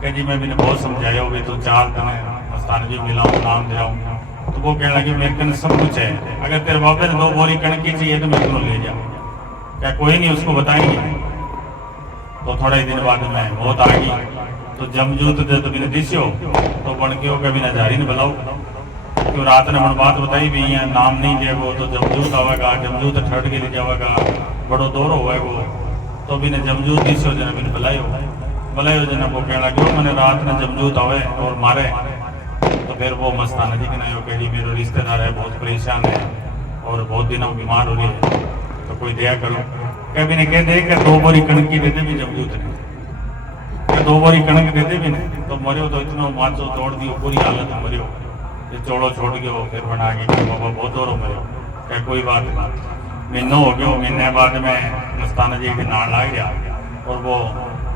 क्या जी मैं मैंने बहुत समझाया हो तो चाल तुम्हें मस्ताना जी मिलाऊँ नाम दिलाऊँ। तो वो कहने लगे मेरे कन सब कुछ है अगर तेरे बाबे ने 2 बोरी कणक की चाहिए तो मेरे को ले जाओ क्या कोई नहीं उसको बताएंगे। तो थोड़े ही दिन बाद में मौत आ गई तो जमजूत दे तो बिना दिशो तो बन के कभी नजारी ने बुलाओ क्यों रात ने मन बात बताई भी है नाम नहीं देगो तो जमजूत आवेगा जमजूत ठहर के ले जाएगा बड़ो दौर होगा तो बिना जमजूत दिशो जना बिन बुलायो जना वो कहने लगे मैंने रात ने जमजूत आवे और मारे तो फिर वो मस्ताना जी के ना कही मेरा रिश्तेदार है बहुत परेशान है और बहुत दिनों बीमार हो रही है तो कोई दया करो। कभी ने कह दे कि 2 बोरी कणक की देते भी जमजूत नहीं, क्या 2 बोरी कणक देते भी नहीं तो मरियो तो इतना माचो तोड़ दियो पूरी हालत में मरियो, ये चोड़ो छोड़ गयो फिर बना के बाबा बहुत दूर मरियो। क्या कोई बात नहीं, महीनों हो गया, महीने बाद में मस्ताना जी के नाम लाग गया और वो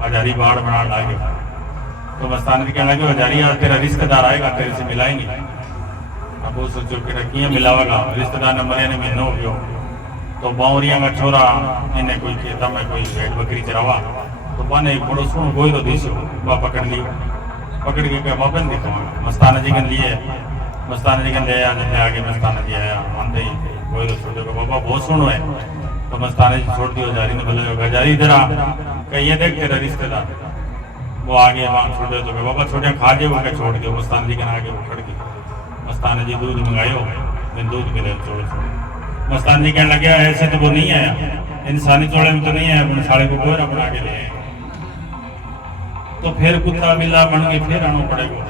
हजारी बाढ़ बना लाग गया। तो मस्ताना जी कहने लगे हजारी यार तेरा रिश्तेदार आएगा तेरे से मिलाएंगे। अब वो सोचो कि किया मिलावेगा, रिश्तेदार ने मरे ने महीनों हो गया तो बावरिया का छोरा इन्हें कोई खेता में कोई भेड़ बकरी चरावा तो बने बड़ो सुनो गोई तो देशो वह पकड़ लियो, पकड़ के क्या बाबन देखो मस्ताना जी के लिए, मस्ताना जी के ले आगे मस्ताना जी आया मानते ही कोई तो छोटे को बाबा बहुत सुनो है तो मस्ताना जी छोड़ दियो। हजारी ने बोले हजारी इधर आ, कहिए देख तेरा रिश्तेदार वो आगे वहाँ छोड़ दे तो बाबा छोटे खा दे वो छोड़ दियो। मस्ताना जी के आगे वो खड़ गए, मस्ताना जी दूध मंगायो फिर दूध मिले छोड़ छोड़। मस्ताना जी कहने लगे ऐसे तो वो नहीं आया, इंसानी चोड़े में तो नहीं आया, साले को गोरा बना के ले आए तो फिर कुत्ता बिल्ला बन के फिर आना पड़ेगा।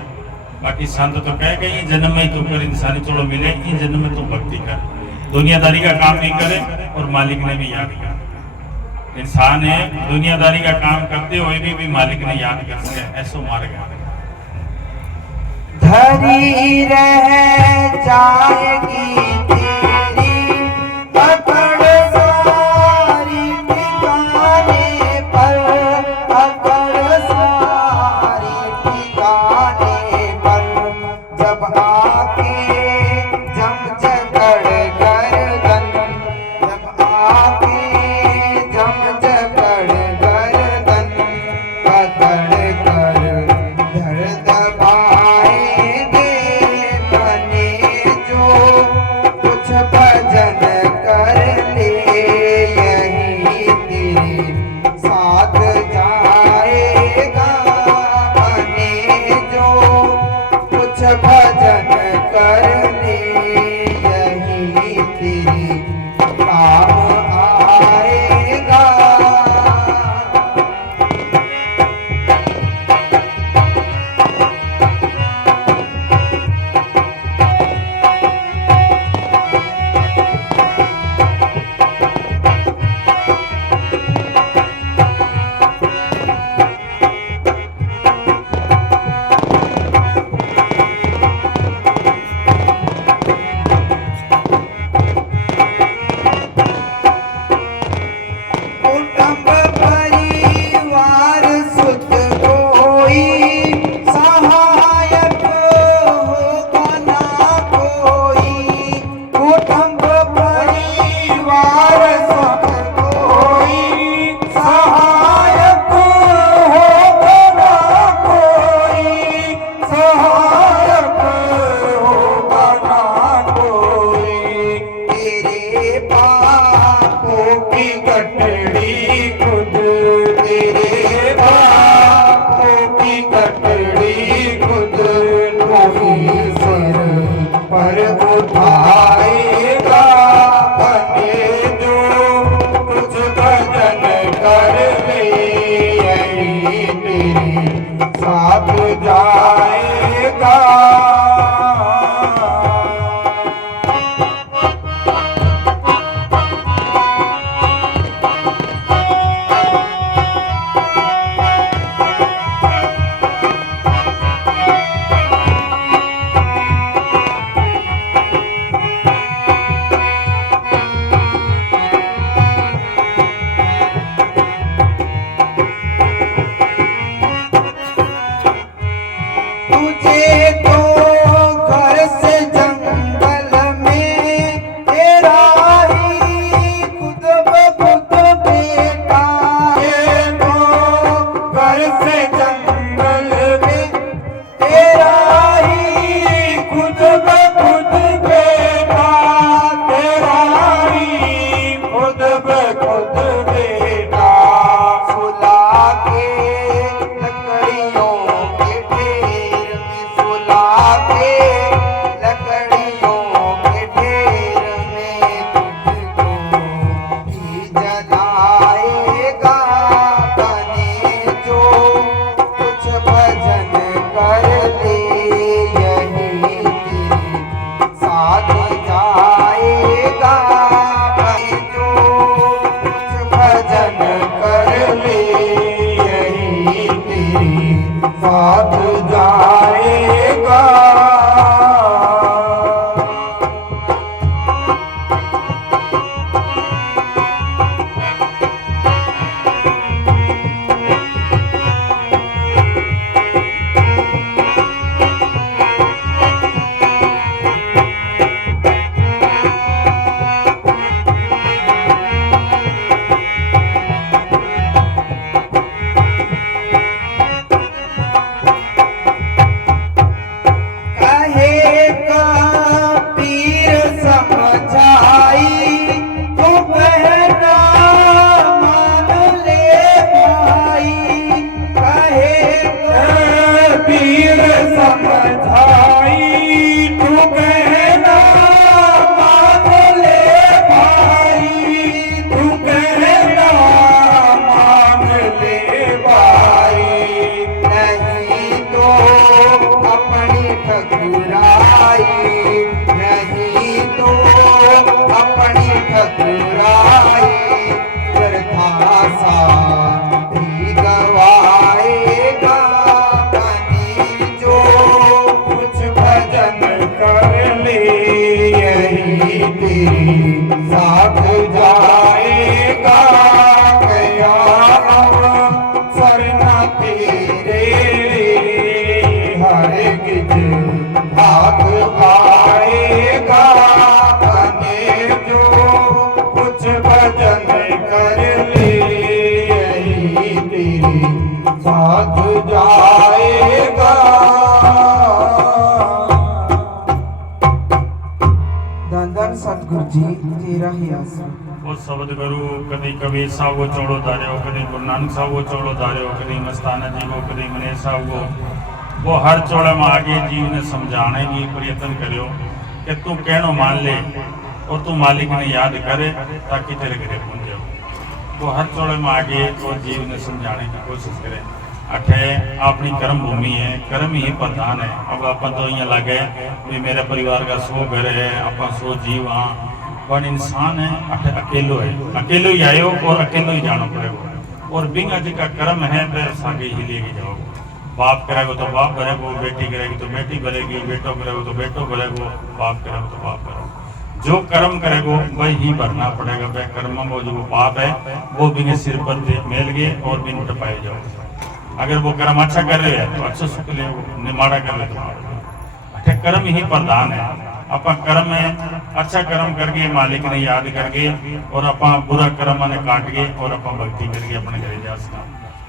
बाकी संत तो कह गए जन्म में तो कर इंसानी चोड़ो मिले, इन जन्म में तुम भक्ति कर, दुनियादारी का काम भी करे और मालिक ने भी याद कर। इंसान है दुनियादारी का काम करते हुए भी मालिक ने याद कर सके, ऐसो मार्ग है। धरी रह जाएगी तेरी पकड़ सारी ठिकाने पर, पकड़ सारी ठिकाने पर जब आके जम जकड़ गर्दन, जब आके जम जकड़ गर्दन पकड़ कर धर दबाएंगे बने जो कुछ भजन कर ले यही तेरे साथ जाएगा, बने जो कुछ भजन कर ले यही तेरे काम आएगा। कुटुंब परिवार सुत कोई सहायक होगा ना कोई, कुटुंब परिवार सुत कोई सहायक होगा ना कोई, सहायक होगा ना कोई। तेरे पापों की कटड़ी खुद, तेरे पापों की कटड़ी खुद वही सिर पर उठाएगा, बने जो कुछ भजन कर ले यही तेरे साथ जाएगा। तुझे तो घर से जंगल में तेरा ही खुद ब खुद बेटा, ये तो घर से जंगल में तेरा ही खुद ब खुद बेटा, तेरा ही खुद ब खुद बेटा। सुला के लकड़ियों के ढेर में, सुला के ठकुराई नहीं तो अपनी ठकुराई व्यर्था सा भी गवाएगा मनी जो कुछ भजन कर ले यही तेरी साथ जाएगा गया सरना तेरे हर गिज भाग आएगा बने जो कुछ भजन कर ले यही तेरी साथ जाएगा। धन धन सतगुरु जी तेरा ही आसरा। वो शब्द गुरु कदी कबीर साहब को चौड़ो धार्यो, कदी गुरु नानक साहब को चौड़ो धार्यो, कदी मस्ताना जी को, कदी मनेश साहब को। वो हर चौड़े में आगे जीव ने समझाने की प्रयत्न करियो कि तू कहनो मान ले और तू मालिक ने याद करे ताकि तेरे घरे पहुंचे। वो हर चौड़े में आगे और जीव ने समझाने की कोशिश करे। अठे अपनी कर्म भूमि है, कर्म ही प्रधान है। अब अपन तो यहाँ लगे भी मेरे परिवार का 100 घर है, अपन 100 जीव हाँ, पर इंसान है अठे अकेलो है, अकेलो ही आयो और अकेलो ही जाना पड़ेगा। और बिना जी का कर्म है फिर सागे ही लेके जाओगे। बाप करेगा तो बाप भरेगो, बेटी करेगी तो बेटी भरेगी, बेटो करेगो तो बेटो भरेगो, बाप करेगा तो बाप भरेगो। जो कर्म करेगो वही ही भरना पड़ेगा। वह कर्म में जो पाप है वो बिना सिर पर मेल गए और बिन टपाए जाओ। अगर वो कर्म अच्छा कर रहे हैं तो अच्छा सुख ले, निमाड़ा कर ले तो कर्म ही प्रधान है। अपन कर्म है अच्छा कर्म करके मालिक ने याद करके और अपन बुरा कर्म ने काट के और अपन भक्ति करके अपने घरे जा सकता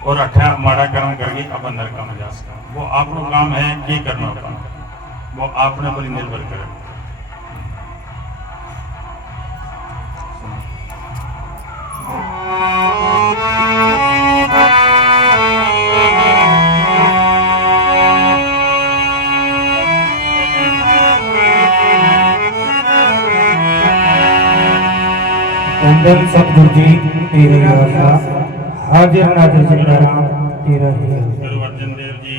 और अच्छा माड़ा कर्म करके अपन नरक में जा सकता। वो आपनो काम है कि करना अपन, वो आपने पर निर्भर करे। धन सतगुरु जी तेरा ही आसरा। हाजिर नाजिर जिंदाराम तेरा ही आसरा। गुरु अर्जन देव जी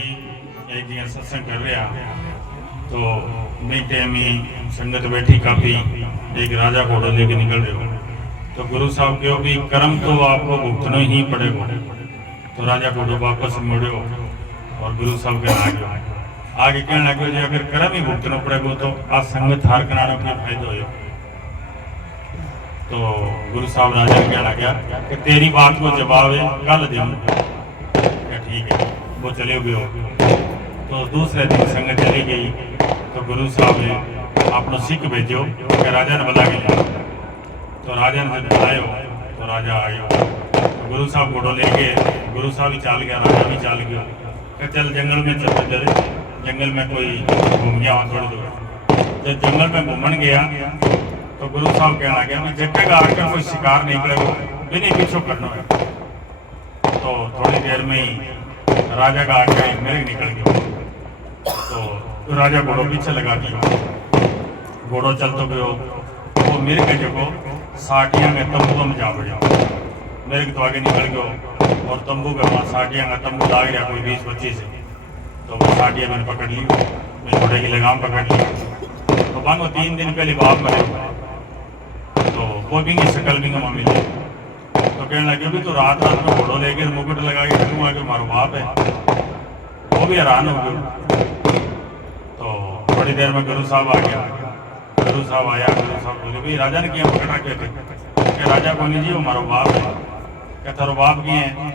एक जी सत्संग कर रहा तो मीटे में संगत बैठी काफी, एक राजा घोड़ा लेके निकल रहे हो तो गुरु साहब कहो भी कर्म तो आपको भुगतना ही पड़ेगा। तो राजा घोड़ा वापस मुड़ो और गुरु साहब के आगे कहने लगे जी अगर कर्म ही भुगतना पड़ेगा तो आज संगत हार कराना क्या फायदा हो। तो गुरु साहब राजा ने कहना क्या कि तेरी बात को जवाब है कल दूंगा। ठीक है, वो चले गए। तो दूसरे दिन संगत चली गई तो गुरु साहब ने अपना सिख भेजो कि राजा ने बुला के लिया। तो राजा ने जब बुलायो तो राजा आयो तो गुरु साहब घोड़ो लेके, गुरु साहब भी चाल गया, राजा भी चाल गया कि चल जंगल में चलते चले। जंगल में कोई घूम गया वहाँ थोड़ी दूर। जब जंगल में घूमन गया तो गुरु साहब कहना गया मैं जगह आकर कोई शिकार निकलेगा बिना पीछे करना है। तो थोड़ी देर में ही राजा का आकर मेरे निकल गया। तो राजा घोड़ो पीछे लगा दिया। घोड़ो चलते गयो वो मेरे के जो साटियाँ में तंबू में जा बढ़िया। मेरे के तो आगे निकल गयो और तंबू के वहाँ साटियाँ का तंबू लाग गया कोई 20-25। तो वो साटियाँ मैंने पकड़ ली, मैं घोड़े की लगाम पकड़ ली। तो बांगो 3 दिन पहले बाप मरे तो वो भी नहीं शकल भी ना मिले। तो कहने लगे भी तो रात में घोड़ो लेके मुकुट लगा के रखूँगा कि मारो बाप है। वो भी हैरान हो गए। तो थोड़ी देर में गुरु साहब आ गया। गुरु साहब आया, गुरु साहब बोले भाई राजा ने क्या पकड़ रखे थे? क्या राजा को नहीं जी वो मारो बाप है। क्या थारो बाप किए हैं?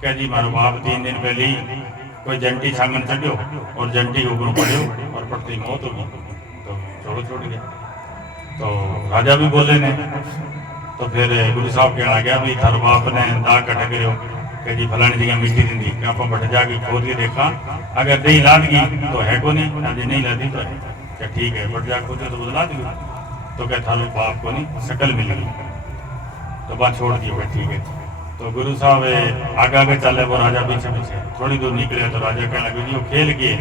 क्या जी मारो बाप 3 दिन पहले ही कोई जंटी छांगन चढ़ो और जंटी के ऊपर पड़ो और पड़ती मौत होगी। तो छोड़ो छोड़ गया। तो राजा भी बोले ने। तो फिर गुरु साहब कहना गया भी थारो बाप ने दाग कट गयो कि जी फलानी जगह मिट्टी दी कि आप बट जाके खोद के देखा अगर दही ला दी तो है को नहीं, अभी नहीं ला दी तो है। क्या ठीक है बट जा खोदे तो बदला दी। तो क्या थारो बाप को नहीं शकल मिल गई। तो बात छोड़ दी ठीक है। तो गुरु साहब आगे आगे चले वो राजा पीछे पीछे। थोड़ी दूर निकले तो राजा कहने लगे जी वो खेल किए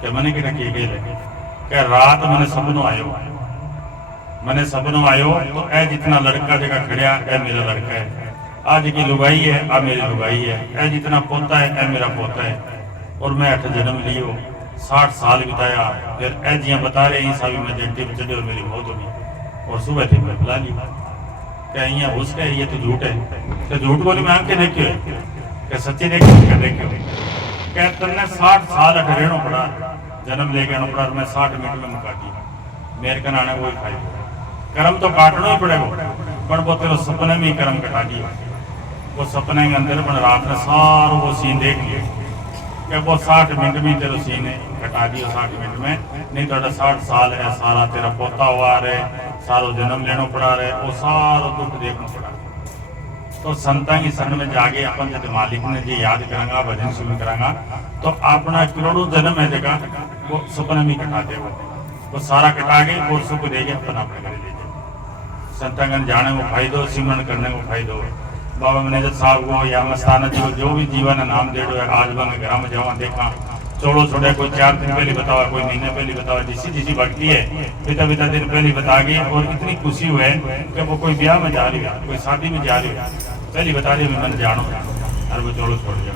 क्या मैंने क्या खेल है? क्या रात मैंने सपनों आयो, मैंने सपनों आयो तो ऐ जितना लड़का जगह खड़िया ऐ मेरा लड़का है, आज की लुगाई है आ मेरी लुगाई है, ऐ जितना पोता है ऐ मेरा पोता है। और मैं 8 जन्म लियो 60 साल बिताया, फिर ऐजियाँ बता रहे हैं साहब मैं जंटी में चले और मेरी मौत हो गई और सुबह थे मैं बुला ली क्या यहाँ घुस गए ये तो झूठ है क्या झूठ को नहीं मैं आंख के देखे क्या सच्ची देखे देखे क्या तुमने 60 साल अठरेणों पड़ा जन्म लेके आना पड़ा मैं 60 मिनट में मुका दी मेरे का नाना वो खाई कर्म तो काटना ही पड़ेगा पर वो तेरे सपने में ही कर्म कटा दिया वो सपने के अंदर बन रात में सारो वो सीन देख लिए कि वो 60 मिनट में तेरे सीन कटा दियो 60 मिनट में नहीं तो 60 साल है सारा तेरा पोता हुआ रहे सारो जन्म लेना पड़ा रहे वो सारो दुख देखना पड़ा तो संतां की संग में जाके अपन जब मालिक ने जी याद करांगा भजन सुन करांगा तो अपना करोड़ों जन्म है जगह वो सपने में कटा देगा वो सारा कटा के वो सुख देके अपन अपने घर ले जाए संतांगन जाने को फायदो सिमरण करने को फायदो बाबा मैनेजर साहब को या मस्ताना जी को जो भी जीवन नाम दे दो आज मैं घर में जावा देखा चोड़ो छोड़े कोई 4 दिन पहले बतावा कोई महीने पहले बतावा जिसी भक्ति है पिता दिन पहले बता गई और इतनी खुशी हुए कि वो कोई ब्याह में जा रही है कोई शादी में जा रही है पहली बता रही है मैं जानो और वो चोड़ो छोड़ गया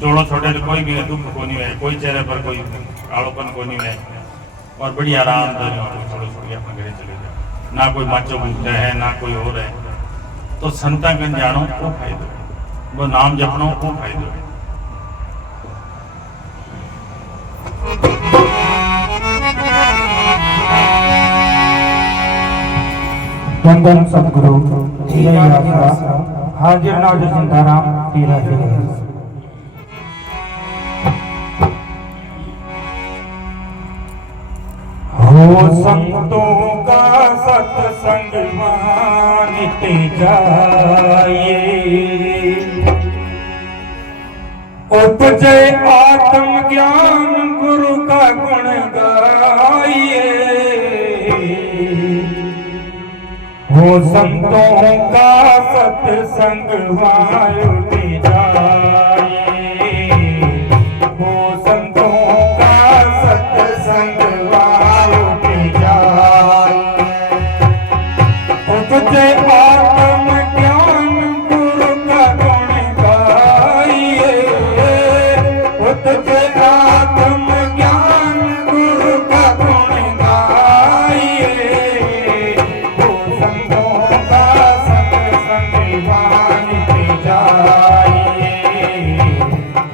चोड़ो छोड़े तो कोई भी दुख को नहीं है कोई चेहरे पर कोई कालोपन को नहीं है और बड़ी आराम चोड़ो छोड़ के अपने घर चले जाए ना कोई माचो भूखता है ना कोई और है तो संतांगन जानो वो फायदो वो नाम जपनो वो फायदो धन सतगुरु हाजिर नाजिर जिंदाराम तेरा हो संतों का सत्संग मानते जाइए उपजे आत्म ज्ञान गुरु का गुण गाइए हो संतों का सत्संग मानते जाइए हो संतों का सत्संग तुझे आत्म ज्ञान गुरु का गुण गाइए तुझे आत्म ज्ञान गुरु का गुण गाइए वो संतों का सत्संग मानते जाइए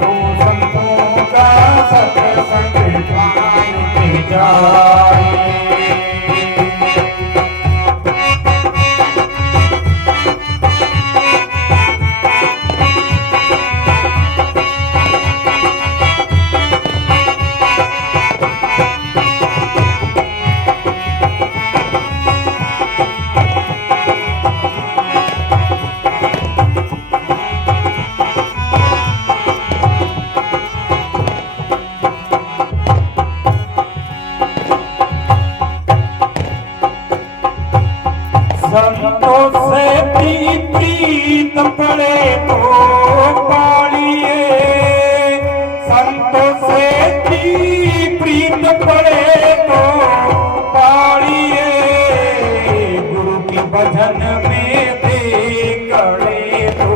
वो संतों का सत्संग मानते जाइए संतों से प्रीत पड़े तो पालिए संतों से प्रीत पड़े तो पालिए गुरु की भजन में दे कड़े तो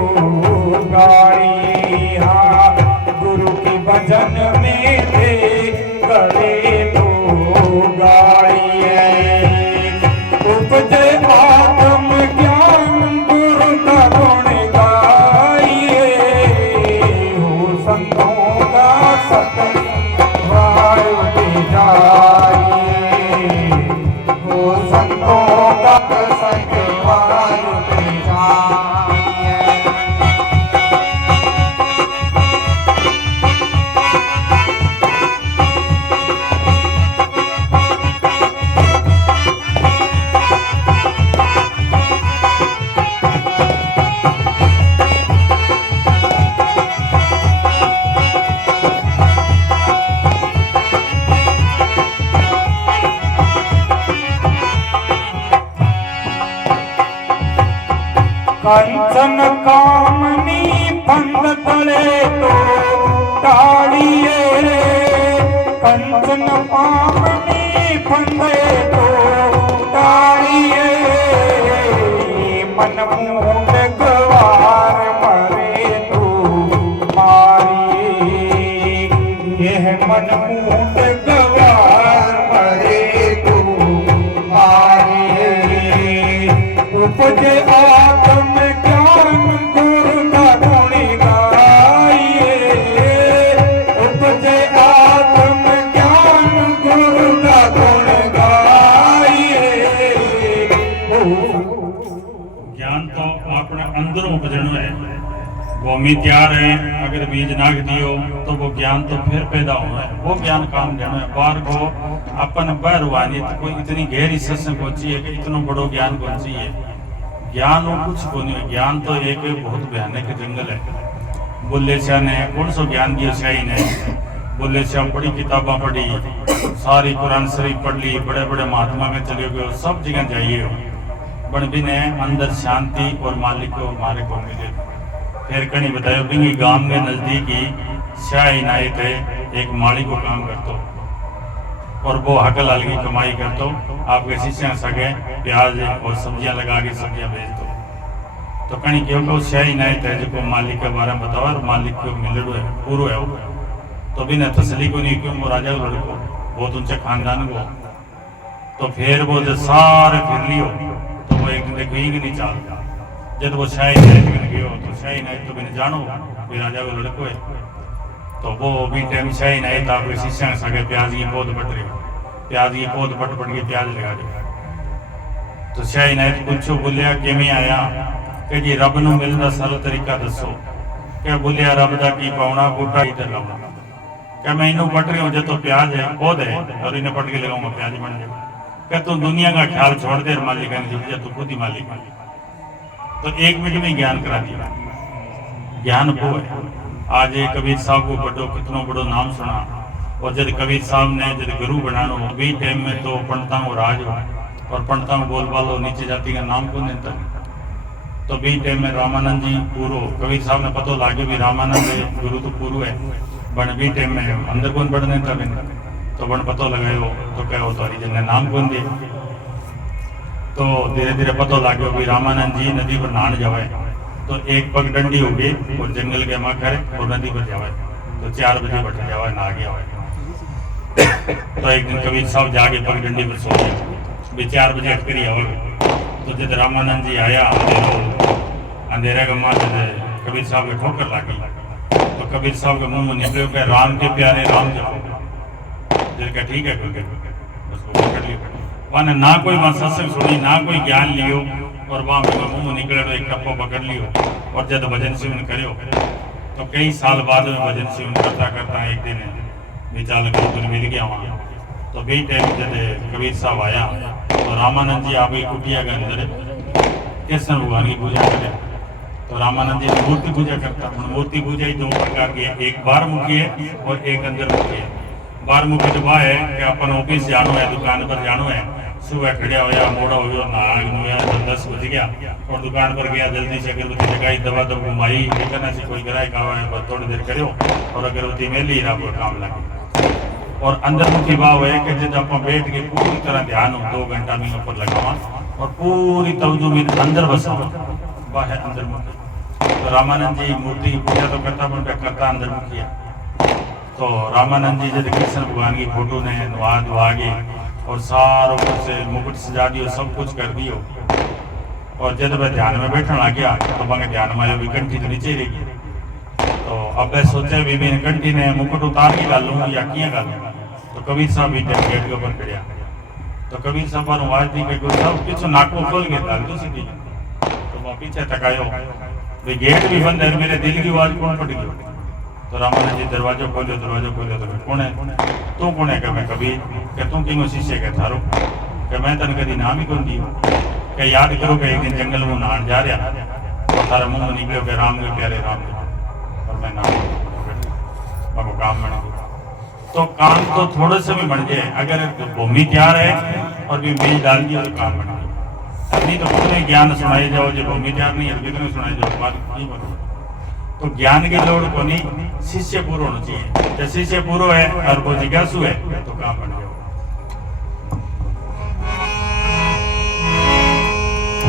गाड़ी हाँ गुरु की भजन में दे कड़े तो गाड़ी उपजे आत्म ज्ञान गुरु का गुण गाइए हो संतों का सत्संग मानते जाइए हो संतों का सत्संग मानते जाइए कंचन कामनी फंद तले तो टाड़िए कंचन कामनी फंदे तो टाड़िए मन मूड गवार मरे तो मारिए यह मन ऊंट गवार अरे तुम्हारे उपजे आत्म ज्ञान गुरु का गुण गाइए, उपजे आत्म ज्ञान गुरु का गुण गाइए। ज्ञान तो अपने अंदरों उपजनो है, भूमि तैयार है, अगर बीज नाग दियो तो वो ज्ञान तो फिर पैदा होना है, वो ज्ञान काम देना है। बाहर को अपन बाहर हुआ नहीं तो कोई इतनी गहरी सत्संग पहुंची है कि इतना बड़ो ज्ञान पहुंची है। ज्ञान वो कुछ को नहीं है, ज्ञान तो एक बहुत भयानक जंगल है। बुल्ले शाह ने कौन सो ज्ञान दिया शाही ने, बुल्ले शाह बड़ी किताबें पढ़ी, सारी कुरान शरीफ पढ़ ली, बड़े बड़े महात्मा में चले गए, सब जगह जाइए हो बन भी ने अंदर शांति और मालिक को हमारे को मिले। फिर कहीं बताया भी गांव में नजदीक ही शाह इनायत है, एक माली को काम करतो और वो हकल हल की कमाई करतो, आपके शिष्य सके प्याज और सब्जियां लगा के सब्जियां बेच दो। तो कहीं क्योंकि शाह इनायत है जो मालिक के बारे में बताओ और मालिक को मिलड़ो है पूरा है वो। तो भी न तसली को नहीं, क्यों वो राजा को लड़को बहुत ऊंचे खानदान को। तो फिर वो जो सारे फिर लियो तो वो एक दिन देखो ही नहीं चालता। जब वो शाही नायत में गयो तो शाही नायत तो मैंने जानो भी राजा को लड़को है। तो वो भी टाइम शाही नायत आपके शिष्य सके प्याज की पौध बट रहे, प्याज की पौध बट के प्याज लगा रहे। तो शाही नायत पूछो बोलिया किमें आया कि जी रब नूं मिलदा सरल तरीका दसो। क्या बोलिया रब दा की पाउना बूटा इधर लाउना। क्या मैं इन्हों पट रही हूँ जो तो प्याज है पौध है और इन्हें पट के लगाऊंगा प्याज बन जाएगा। क्या तू दुनिया का ख्याल छोड़ दे मालिक ने जुट जा, तू खुद ही मालिक। तो एक मिनट में ज्ञान करा दिया। ज्ञान वो है। आज एक कबीर साहब को बड़ो कितनो बड़ो नाम सुना, और जब कबीर साहब ने जब गुरु बनानो भी टाइम में तो पंडिता को राज हो और पंडिता को बोल बालो नीचे जाति का नाम को देता। तो भी टाइम में रामानंद जी पूरो कबीर साहब ने पतो लागे भी रामानंद गुरु तो पूरो है, बन भी टाइम में अंदर कौन बढ़ देता बिन तो बन पतो लगायो तो क्या हो तो हरिजन ने नाम कौन दे। तो धीरे धीरे पतो लागो भी रामानंद जी नदी पर नहाने जावे तो एक पग डंडी हो गई और जंगल के माँ करे और नदी पर जावे तो 4 बजे बैठ जावे नहा गया। तो एक दिन कबीर साहब जाके पग डंडी पर सो गए भी 4 बजे हट कर आवे। तो जब रामानंद जी आया अंधेरे का माँ जब कबीर साहब के ठोकर लागी तो कबीर साहब के मुंह में निकले कि राम के प्यारे राम जाओ। का ठीक है बस वो पकड़ लियो। वहाँ ना कोई वहाँ सत्संग सुनी ना कोई ज्ञान लियो और वहाँ पे मुंह निकले तो एक टप्पो पकड़ लियो और जब भजन सेवन करो तो कई साल बाद में भजन सेवन करता करता एक दिन विचार गुरु मिल गया वहाँ। तो भी टाइम जब कबीर साहब आया तो रामानंद जी आप कुटिया के अंदर कृष्ण भगवान की पूजा करे। तो रामानंद जी मूर्ति पूजा करता। मूर्ति पूजा ही 2 प्रकार की है, एक बाहर मुखी है और एक अंदर मुखी है। बाहर मुखी तो वह है कि अपन ऑफिस जानो है दुकान पर जानो है, सुबह खड़िया होया मोड़ा हो गया नहा तो 10 बज गया और दुकान पर गया जल्दी से अगरबत्ती लगाई दवा दब घुमाई देखना से कोई ग्राहक आवा है बस थोड़ी देर करो और अगरबत्ती में ली रहा काम लगे। और अंदर मुखी भाव है कि जब आप बैठ के पूरी तरह ध्यान हो 2 घंटा में ऊपर लगावा और पूरी तवज्जो में अंदर बसा वह है अंदर मुखी। तो रामानंद जी मूर्ति की पूजा तो करता अंदर मुखी है। तो रामानंद जी जब कृष्ण भगवान की फोटो ने नुआ धुआ के और सारों से मुकुट सजा दियो सब कुछ कर दियो और जब वह ध्यान में बैठने लग गया तो वह ध्यान में भी कंठी तो नीचे रहेगी। तो अब वह सोचे भी मैंने कंठी ने मुकुट उतार के डालूँ या किया डालूँ। तो कबीर साहब भी गेट के ऊपर खड़िया तो कबीर साहब पर आवाज दी कि साहब पीछे नाको खोल के डाल दो सीधी। तो वह पीछे तकायो भाई गेट भी बंद है, मेरे दिल की आवाज कौन पड़ गई। तो रामानंद जी दरवाजा खोलो तो कौन है तू कौन है? मैं कबीर क्या तू किंगो शिष्य के थारो क्या मैं तन कभी नाम ही कौन दियो क्या याद करो कि एक दिन जंगल में नहान जा रहा और तारा मुंह निकलो कि राम के प्यारे राम के और मैं नाम को काम बना। तो काम तो थोड़े से भी बन जाए अगर भूमि तैयार है और भी बीज डाल दिया तो काम बन गया। नहीं तो कितने ज्ञान सुनाए जाओ जो भूमि तैयार नहीं है कितने सुनाए जाओ बात नहीं बनो। तो ज्ञान की लोड़ को नहीं शिष्य पूर्ण होना चाहिए। जब शिष्य पूर्ण है और वो जिज्ञासु है तो काम बन जाओ।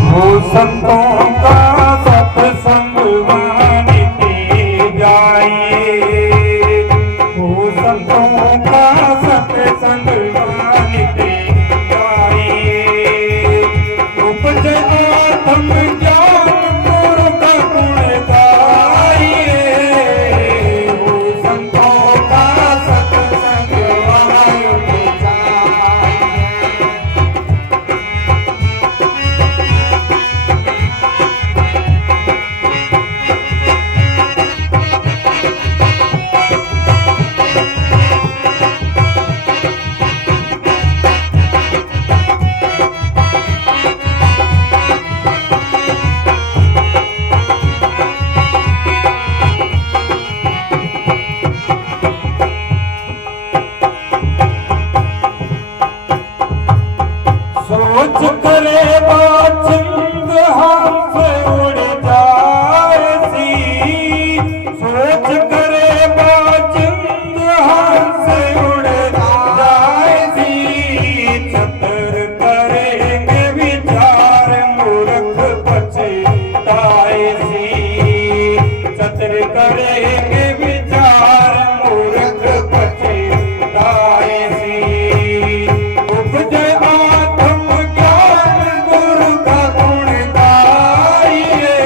हो संतों का सत्संग वानिते जाइए, हो संतों सत्संग मानिते जाए उपज आत्म ज्ञान गुरु का गुण गाइए हो संतों का सत्संग मानिते जाए। सोच करे बाचंद हंस उड़ जाए सी सोच करे बाचंद हंस उड़ जाए सी चतर करेंगे विचार मूर्ख पछताए सी चतर करेंगे विचार मूर्ख पछताए सी उपज आत्म ज्ञान गुरु का गुण गाइए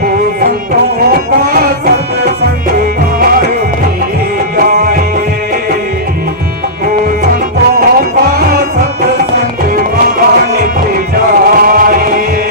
हो संतों का सत्संग मानिते जाइए हो संतों का सत्संग मानिते जाइए।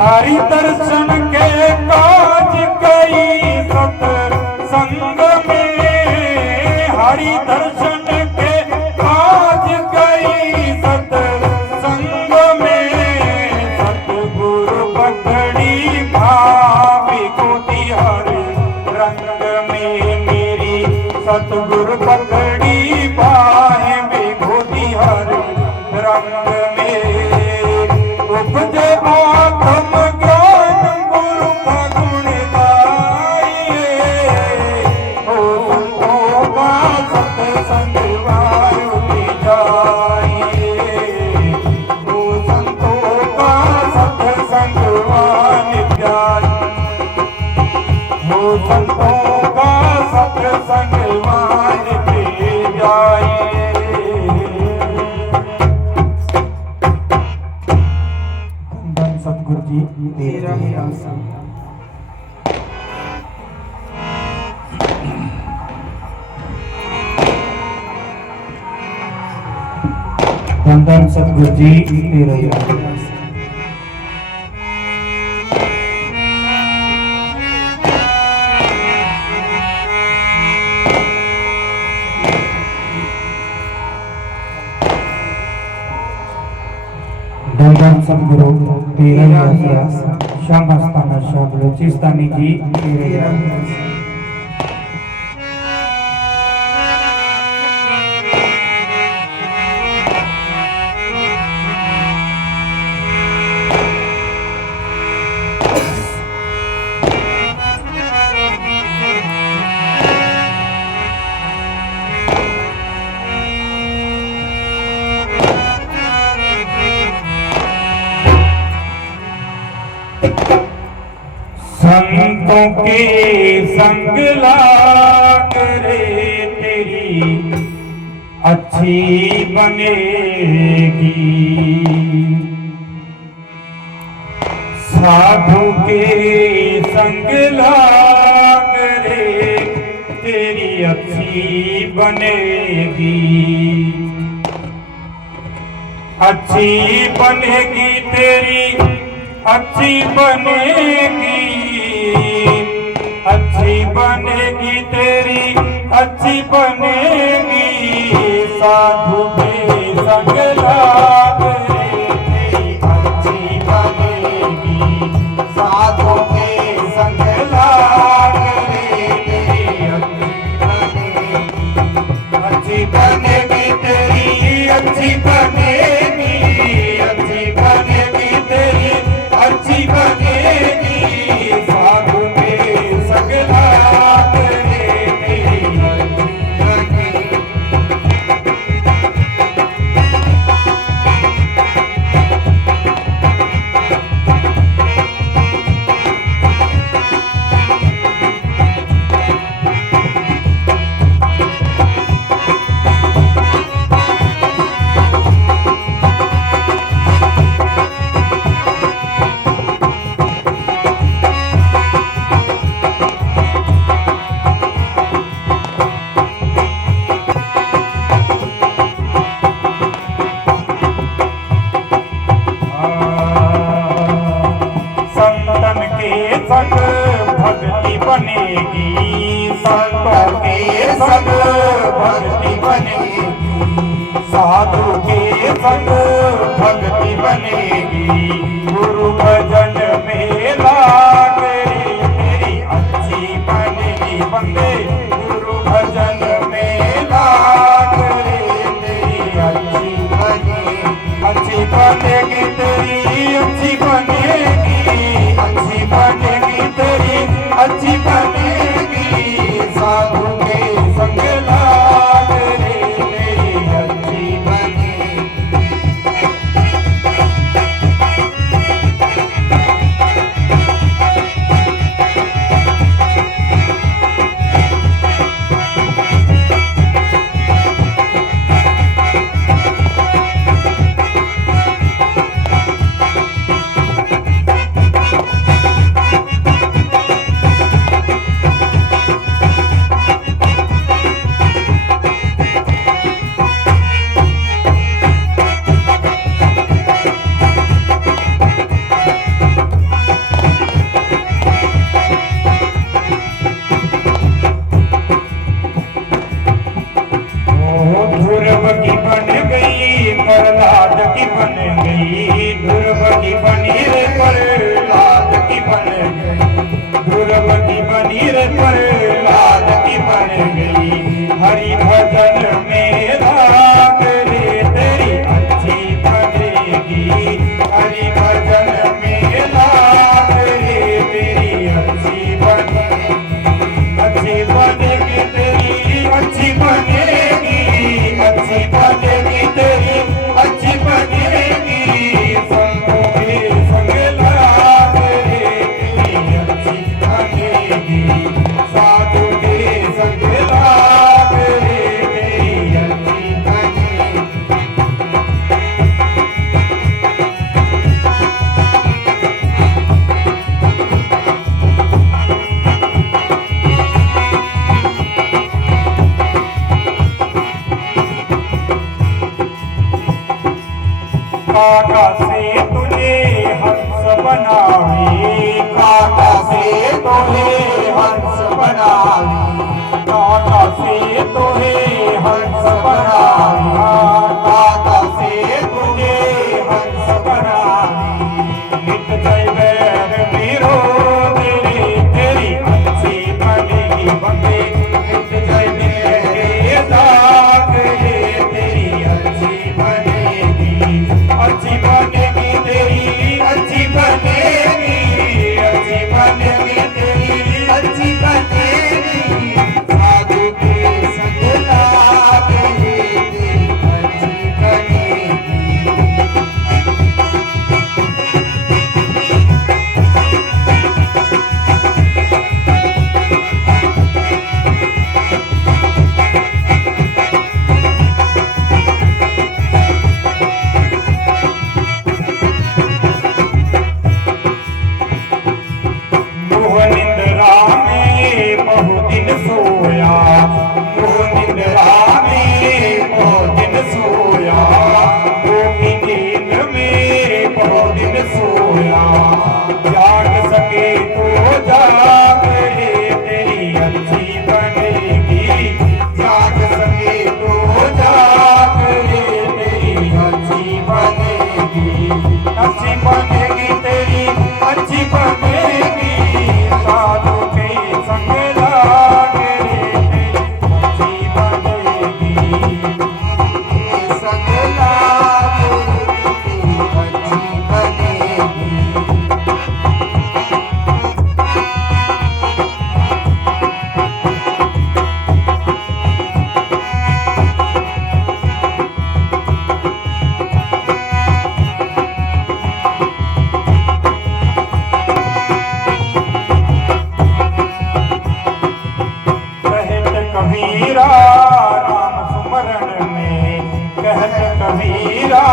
हरि दर्शन के काज कई सत्संग में हरि दर्शन के काज कई सत्संग में सतगुरु पकड़ी भावी गोदी हर रंग में मेरी सतगुरु पकड़ी बाहें विभूति हर रंग में उपज आत्म ज्ञान गुरु का गुण गाइए हो संतों का सत्संग मानिते जाइए हो संतों का सत्संग मानिते जाइए हो संतों का सत्संग मानिते जाइए। धन सतगुरु जी तेरा ही आसन धन धन सतगुरु जी तेरा ही आसन। धन धन सतगुरु तेरा ही आसन। श्याम स्थाना श्याम बलोचिस्तानी जी तेरा ही आसन। संतों के संग लाग रे तेरी अच्छी बनेगी साधु के संग लाग रे तेरी अच्छी बनेगी अच्छी बनेगी तेरी अच्छी बनेगी अच्छी बनेगी तेरी अच्छी बनेगी साधु के संग लाग रे तेरी अच्छी बनेगी साधु के संग लाग रे तेरी अच्छी बनेगी संग भक्ति बनेगी, साधु के संग भक्ति बनेगी, गुरु भजन में लाग तेरी अच्छी बनेगी बंदे, गुरु भजन में लाग तेरी अच्छी बनेगी तेरी अच्छी बनेगी, अच्छी बनेगी तेरी अच्छी बनेगी, साधु के संग लाग तेरी अच्छी बनेगी। ध्रुव की बन गई प्रहलाद की बन गई, ध्रुव की बनी रे प्रहलाद की बन गई, ध्रुव की बनी रे प्रहलाद की बन गई, हरि भजन में राग रे तेरी अच्छी बनेगी, हरि भजन में राग रे तेरी अच्छी बनेगी, अच्छी बनेगी तेरी अच्छी बनेगी, अच्छी बनेगी तेरी अच्छी बनेगी, संतों के संग लाग रे तेरी अच्छी बनेगी, साधु के संग लाग रे तेरी अच्छी बनेगी। काका से तुझे हंस बनावे, काका से तुझे हंस बनावे, काका से तुझे हंस बनावे, काका से तुझे हंस बनावे, मिट जाए बैर मेरो तेरे तेरी अच्छी बनेगी बंदे, मिट जाए मेरे दाग रे तेरी अच्छी बनेगी, अच्छी बनेगी तेरी अच्छी बनेगी, अच्छी बनेगी तेरी अच्छी बनेगी, साधु के संग लाग रे तेरी अच्छी बनेगी। मोह निंद्रा में बहु दिन सोया, मोह निंद्रा में बहु दिन सोया, गोपी नींद में बहु दिन सोया, जाग सके तो जाग रे तेरी अच्छी बनेगी, जाग सके तो जाग रे तेरी अच्छी बनेगी, अच्छी बनेगी तेरी अच्छी बनेगी, साधु के संग लाग रे तेरी अच्छी बनेगी, संग लाग रे तेरी अच्छी बनेगी। कहत कबीरा राम सुमरण में, कहत कबीरा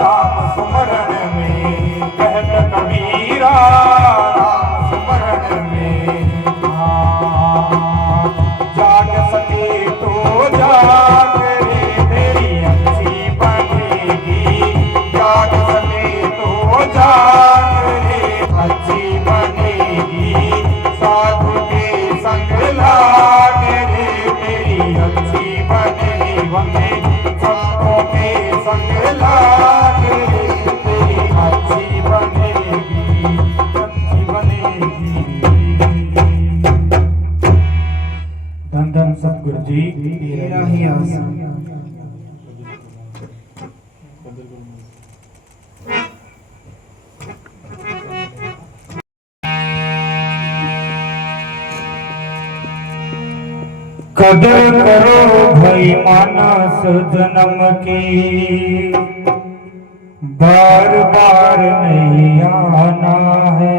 राम सुमरण में, कहत कबीरा राम सुमरण में, जाग सके तो जाग रे तेरी अच्छी बनेगी, जाग सके तो जाग रे अच्छी बनेगी, साधु के संग लाग रे तेरी के संग लागे तेरी अच्छी बनेगी, अच्छी बनेगी। धन धन सतगुरु जी तेरा ही आसरा। कदर करो भाई मानस जन्म की, बार बार नहीं आना है।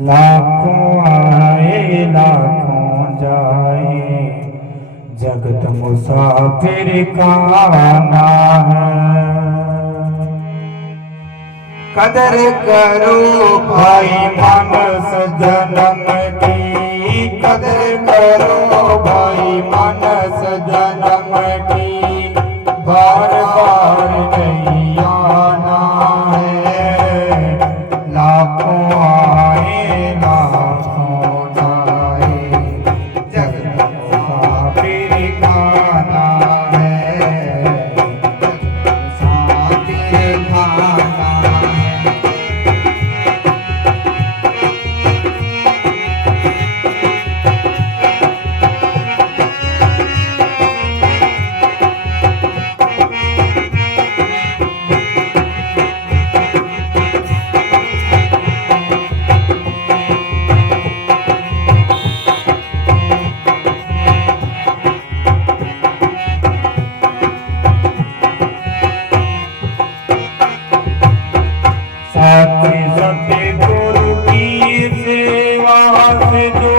लाखों आए लाखों जाए, जगत मुसाफिर का आना है। कदर करो भाई मानस जन्म की, कदर करो भाई मानस जन्म की, बार बार नहीं आना है। लाखों आए लाखों जाए, जगत मुसाफिर का आना है। मुसाफिर खाना है। साथी सतगुरु की सेवा से जो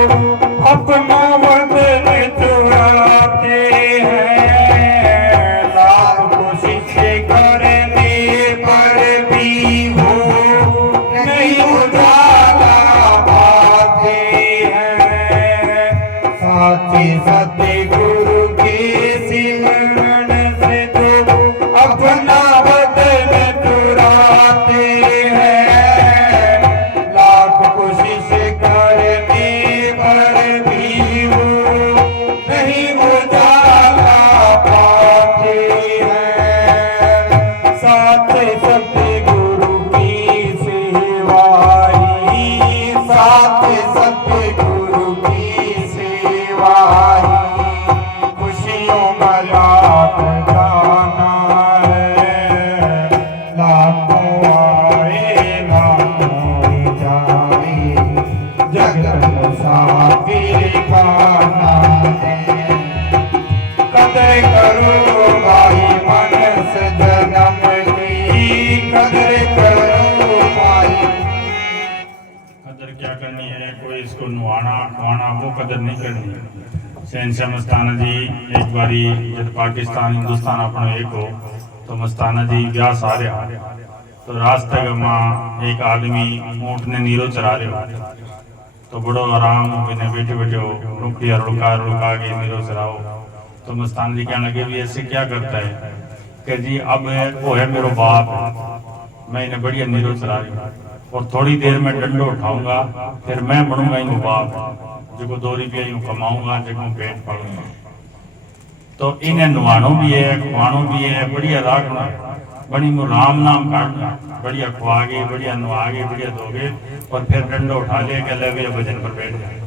अपना वतन चुराते हैं, लाख कोशिश करने पर भी वो नहीं उजाला पाते हैं। साथी सतगुरु के सिमरन से जो अपना वतन चुराते हैं, लाख कोशिश करने पर भी वो नहीं उजाला पाते हैं। साथ सतगुरु की सेवाई, साथ सतगुरु की सेवाई, खुशियों में लाख जाना है। लाखों आए लाखों जाए, जगत मुसाफिर का नाम है। कदर करो भाई मानस जन्म की, कदर करो भाई। कदर क्या करनी है, कोई इसको नुआना खुआना वो कदर नहीं करनी है। शहनशाह मस्ताना जी एक बारी जब पाकिस्तान हिंदुस्तान अपना एक हो तो मस्ताना जी ब्याह आ रहा, तो रास्ते में एक आदमी ऊँट ने नीरो चरा रहे हो, तो बड़ो आराम बिना बैठे बैठे हो रुकिया रुका के नीरो चराओ। तो मस्ताना जी कहने लगे भी ऐसे क्या करता है, कि जी अब वो है मेरा बाप, मैं इन्हें बढ़िया नीरो चला रही हूँ और थोड़ी देर में डंडो उठाऊंगा, फिर मैं बनूंगा इनको बाप, जो 2 रुपया यूं कमाऊंगा, जो पेट पालूंगा। तो इन्हें नुआनो भी है खुआनो भी है, बढ़िया राखना, बड़ी मु राम नाम काटना, बढ़िया खुआगे बढ़िया नुआगे बढ़िया धोगे और फिर डंडो उठा ले के ले भजन पर बैठ जाए,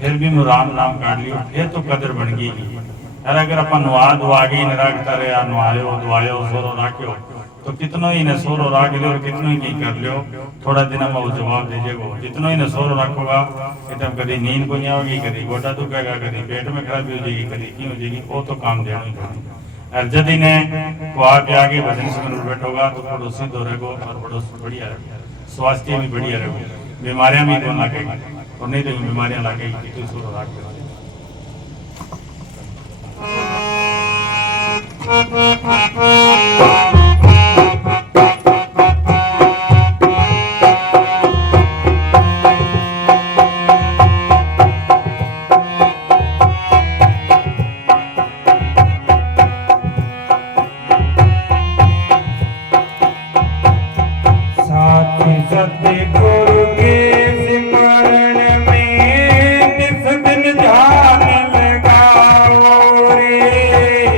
फिर भी मु राम नाम काट लियो, फिर तो कदर बन गई। अरे अगर अपन नुआ दुआगे न रखता रहे, नुआयो दुआयो सोरो राख्यो, तो कितनो ही ने सोरो राख लियो और कितनो ही नहीं कर लियो, थोड़ा दिन में वो जवाब दीजिएगा। जितनो ही ने सोरो रखोगा एकदम कभी नींद को नहीं आएगी, कभी गोटा दुखेगा, कभी पेट में खराबी हो जाएगी, कभी क्यों हो जाएगी, वो तो काम देना ही पड़ेगा। और यदि ने कुआ के आगे भजन सुन बैठोगा तो पड़ोसी तो रहेगो और पड़ोस बढ़िया रहेगा, स्वास्थ्य भी बढ़िया रहेगा, बीमारियां भी तो लगेगी और नहीं तो बीमारियां लगेगी। तो सोरो राख सतगुरु के सिमरन में निस दिन ध्यान लगाओ रे,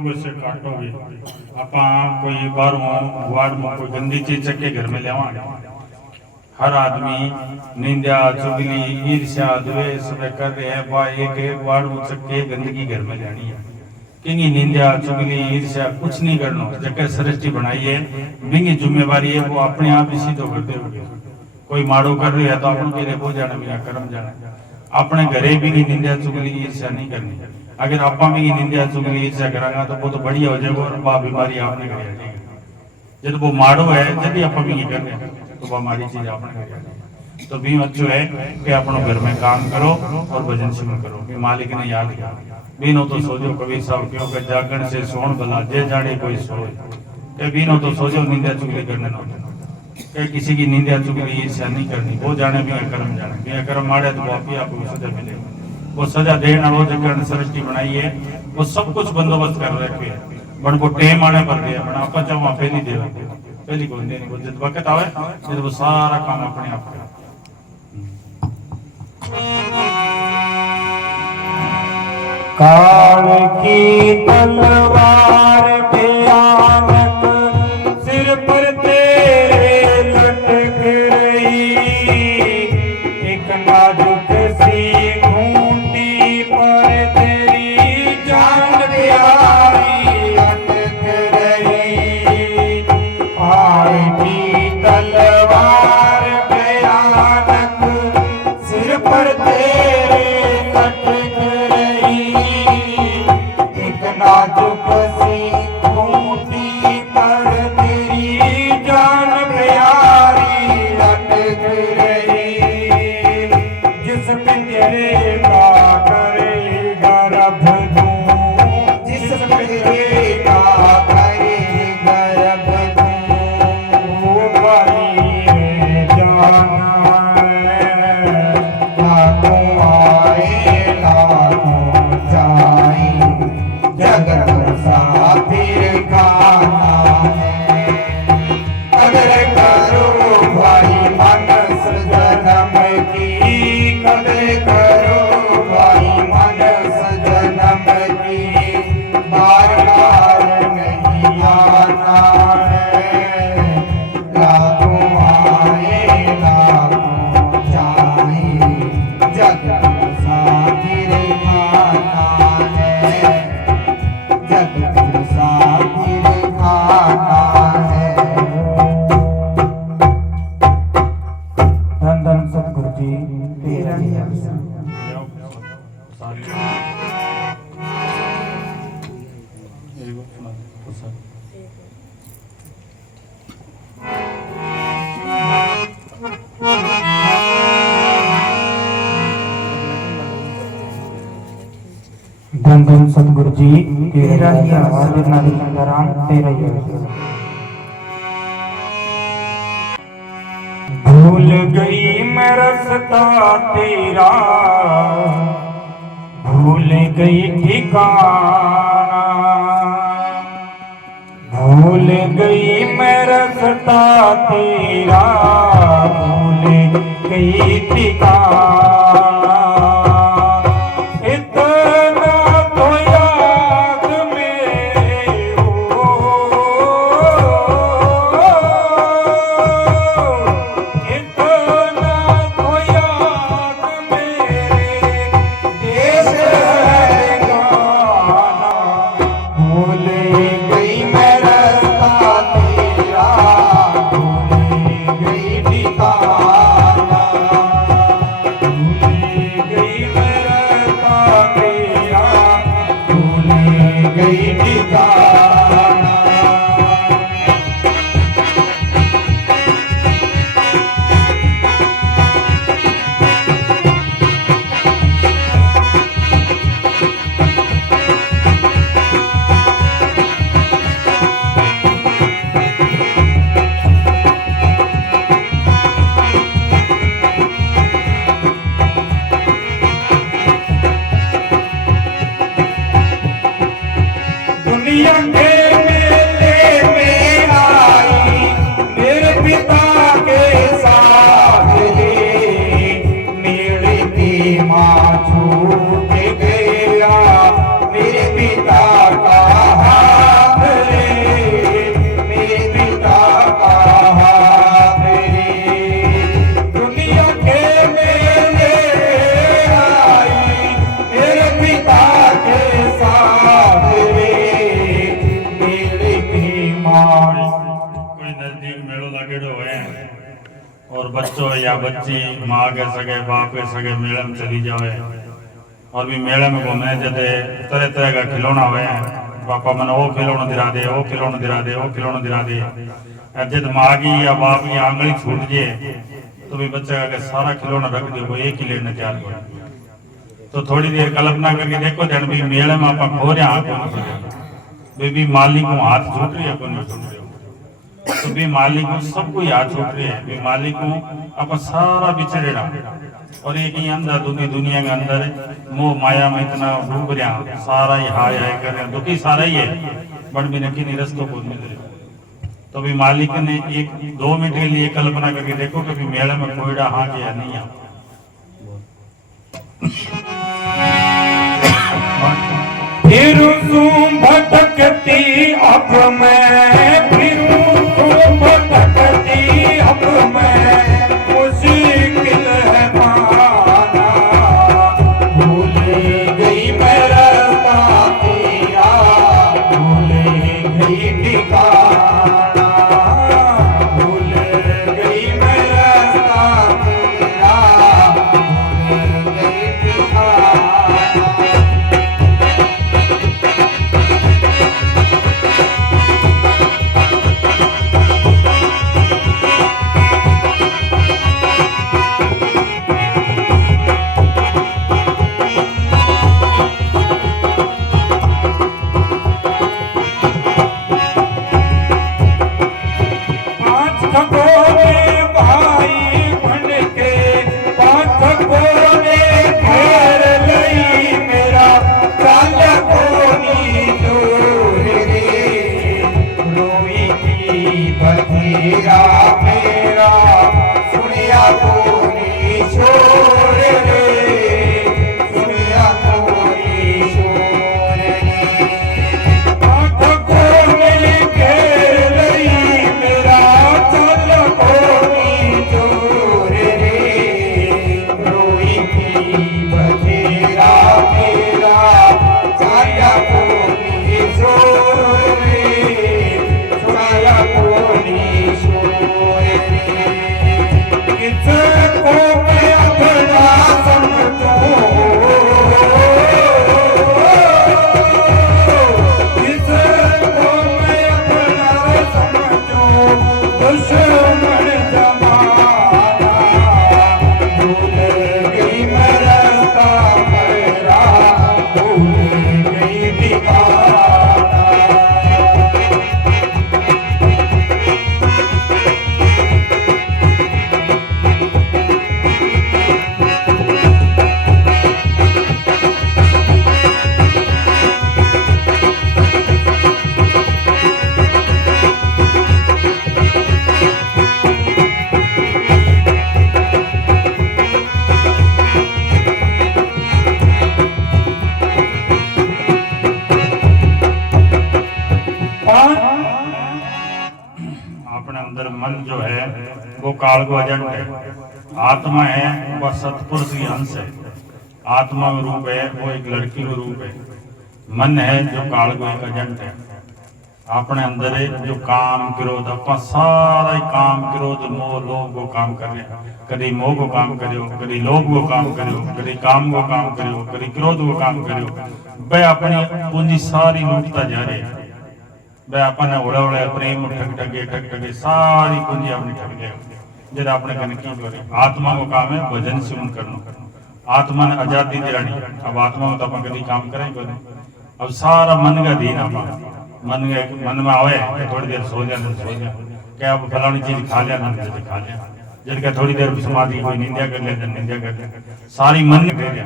करोगे से काटोगे। आपा कोई बाहरों वार्ड में कोई गंदी चीज चक्के घर में लेवांगे। हर आदमी निंदा चुगली ईर्ष्या द्वेष कर रहे हैं। एक वार्ड में चक्के गंदगी घर में लेनी है। किंगी निंदा चुगली ईर्ष्या कुछ नहीं करना। जगह सृष्टि बनाई है, बिंगी जिम्मेवारी है, वो अपने आप ही सीधो करते होगे। कोई माड़ो कर रही है तो अपन के लिए वो जाना मेरा कर्म जाना। अपने घरे भी निंदा चुगली ईर्ष्या नहीं करनी। अगर आप भी निंदा चुगली ईर्ष्या करांगा तो वो तो बढ़िया हो जाएगा और बा बीमारी आपने घर आ जाएगी। जब वो माड़ो है जब भी आप भी कर रहे हैं तो वो हमारी चीज आपने घर आ जाएगी। तो भी अच्छो है कि अपने घर में काम करो और भजन सिमरन करो कि मालिक ने याद किया। बीनो तो सोचो कवि साहब क्यों के जागरण से सोन भला जे जाने कोई सोए के बीनो तो सोचो निंदा चुगली करने ना के किसी की निंदा चुगली ईर्ष्या नहीं करनी। वो जाने भी कर्म जाने भी कर्म मारे तो वो आप ही आपको सजा मिलेगी। वो सजा देना वो जगह सृष्टि बनाई है वो सब कुछ बंदोबस्त कर रखे है। बन को टेम आने पर दिया बन आप चाहो वहाँ पहली दे पहली कोई देनी वो जब वक्त आवे तो वो सारा काम अपने आप करे। काल की तलवार भयानक सिर पर तेरे लटक रही। एक नाजुक सी घूंटी पर तेरी जान प्यारी अटक रही। काल की तलवार भयानक सिर पर तेरे लटक रही। एक नाजुक सी घूंटी पर तेरी जान प्यारी लटक रही। जिस पिंजरे का करे गर्भ दूं, जिस पिंजरे का करे गर्भ दूं, वो खाली है जाना है। लाखों आए लाखों जाए जगत मुसाफिर खाना है। कदर करो भाई मानस जन्म की, कदर करो भाई मानस जन्म की। बार बार नहीं आना है। लाखों आए लाखों जाए जगत मुसाफिर खाना है। जगत मुसाफिर खाना है। धन धन सतगुरु जी तेरा ही आसरा। धन धन सतगुरु जी तेरा ही आसरा। नारी चंद्राम तेरा ही आसरा। भूल गई मैं रास्ता तेरा, भूल गई ठिकाना। भूल गई मैं रास्ता तेरा, भूल गई ठिकाना। इतना तो याद मेरे हो, इतना तो याद मेरे देश है गाना। भूल गई मैं रास्ता तेरा, भूल गई ठिकाना। भूल गई मैं रास्ता तेरा, भूल गई ठिकाना। दुनिया के मेले में आई मेरे पिता के साथ रे। मेरे की माँ छूट गया मेरे पिता का और बच्चों या बच्ची माँ के सगे बाप के सगे मेले में चली जावे और भी मेले में घूमने जाते तरह तरह का खिलौना हुए पापा मैंने वो खिलौना दिला दे, वो खिलौना दिला दे, वो खिलौना दिला दे। जब माँ की या बाप की आंगली छूट जाए तो भी बच्चा का सारा खिलौना रख दे, वो एक ही लेना चाह रहा। तो थोड़ी देर कल्पना करके देखो जन भी मेले में आप खो रहे हाथ भी मालिक को हाथ छूट रही है को नहीं छूट रहे तो भी मालिक को सब कोई हाथ छूट रहे हैं भी मालिक को आप सारा बिछड़ेड़ा और एक ही अंदर दुनिया के अंदर मोह माया में इतना डूब रहा सारा ही हाय हाय कर रहे दुखी सारा ही है बट भी नकी रस्तों को मिल रहे। तो भी मालिक ने 1-2 मिनट के लिए कल्पना करके देखो कि मेले में कोयड़ा हाँ या नहीं आ फिरूं तू भटकती अब मैं, फिरूं तू भटकती अब मैं, मुश्किल है पाना, भूल गई मैं रास्ता तेरा, भूल गई ठिकाना, भूल गई मैं रास्ता तेरा, भूल गई ठिकाना। मेरा मेरा सुनिया कोनी छोड़ रे, सुनिया कोनी छोड़ रे, आँख कोनी घेर रही मेरा चल कोनी छोड़ रे, रोई की बधेरा मेरा छाया कोनी छोड़ रे, छाया कोनी को मैं अपना समझो, इसको मैं अपना समझो, दुश्मन जमाना, भूल गई मैं रास्ता मेरा, भूल गई ठिकाना। अपने अंदर मन जो है वो काल को एजेंट है, आत्मा है वह सतपुरुष की अंश है, आत्मा में रूप है वो एक लड़की का रूप है, मन है जो काल को एक एजेंट है। अपने अंदर है जो काम क्रोध अपना सारा ही काम क्रोध मोह लोभ को काम कर रहे हैं, कभी मोह को काम करो, कभी लोभ को काम करो, कभी काम को काम करो, कभी क्रोध को काम करो, वह अपनी पूंजी सारी लूटता जा रहे हैं। वह अपने उड़े उड़े प्रेम ठग ठगे सारी पूंजी अपनी ठग गए जब अपने कन की करे। आत्मा को काम है भजन सुन करना, आत्मा ने आजादी दिलानी। अब आत्मा में तो अपन कभी काम करें करें, अब सारा मन का दीन आप मन में आवे थोड़ी देर सो जाए क्या अब फलानी चीज खा लिया ना खा लिया, जिनका थोड़ी देर समाधि कोई निंदा कर ले निंदा कर ले, सारी मन दे दिया।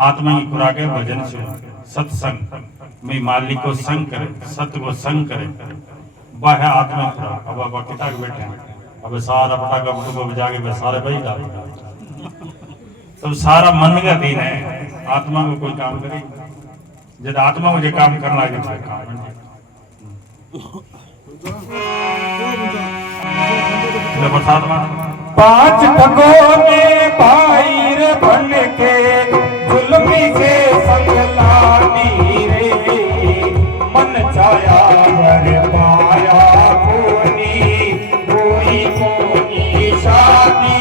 आत्मा की खुराक है भजन सुन सत्संग में मालिक को संग करे, सत्य को संग करे, वह है आत्मा खुराक। अब आप किता के बैठे हैं, अब सारा पटाखा पटूखा बजा के सारे बही डाल तो सारा मन का दीन है। आत्मा को कोई काम करे जब आत्मा मुझे काम करना है काम पांच ठगों ने भाई रे बन के जुल्मी से संगलानी रे, मन चाया वर पाया कोनी कोई कोनी शादी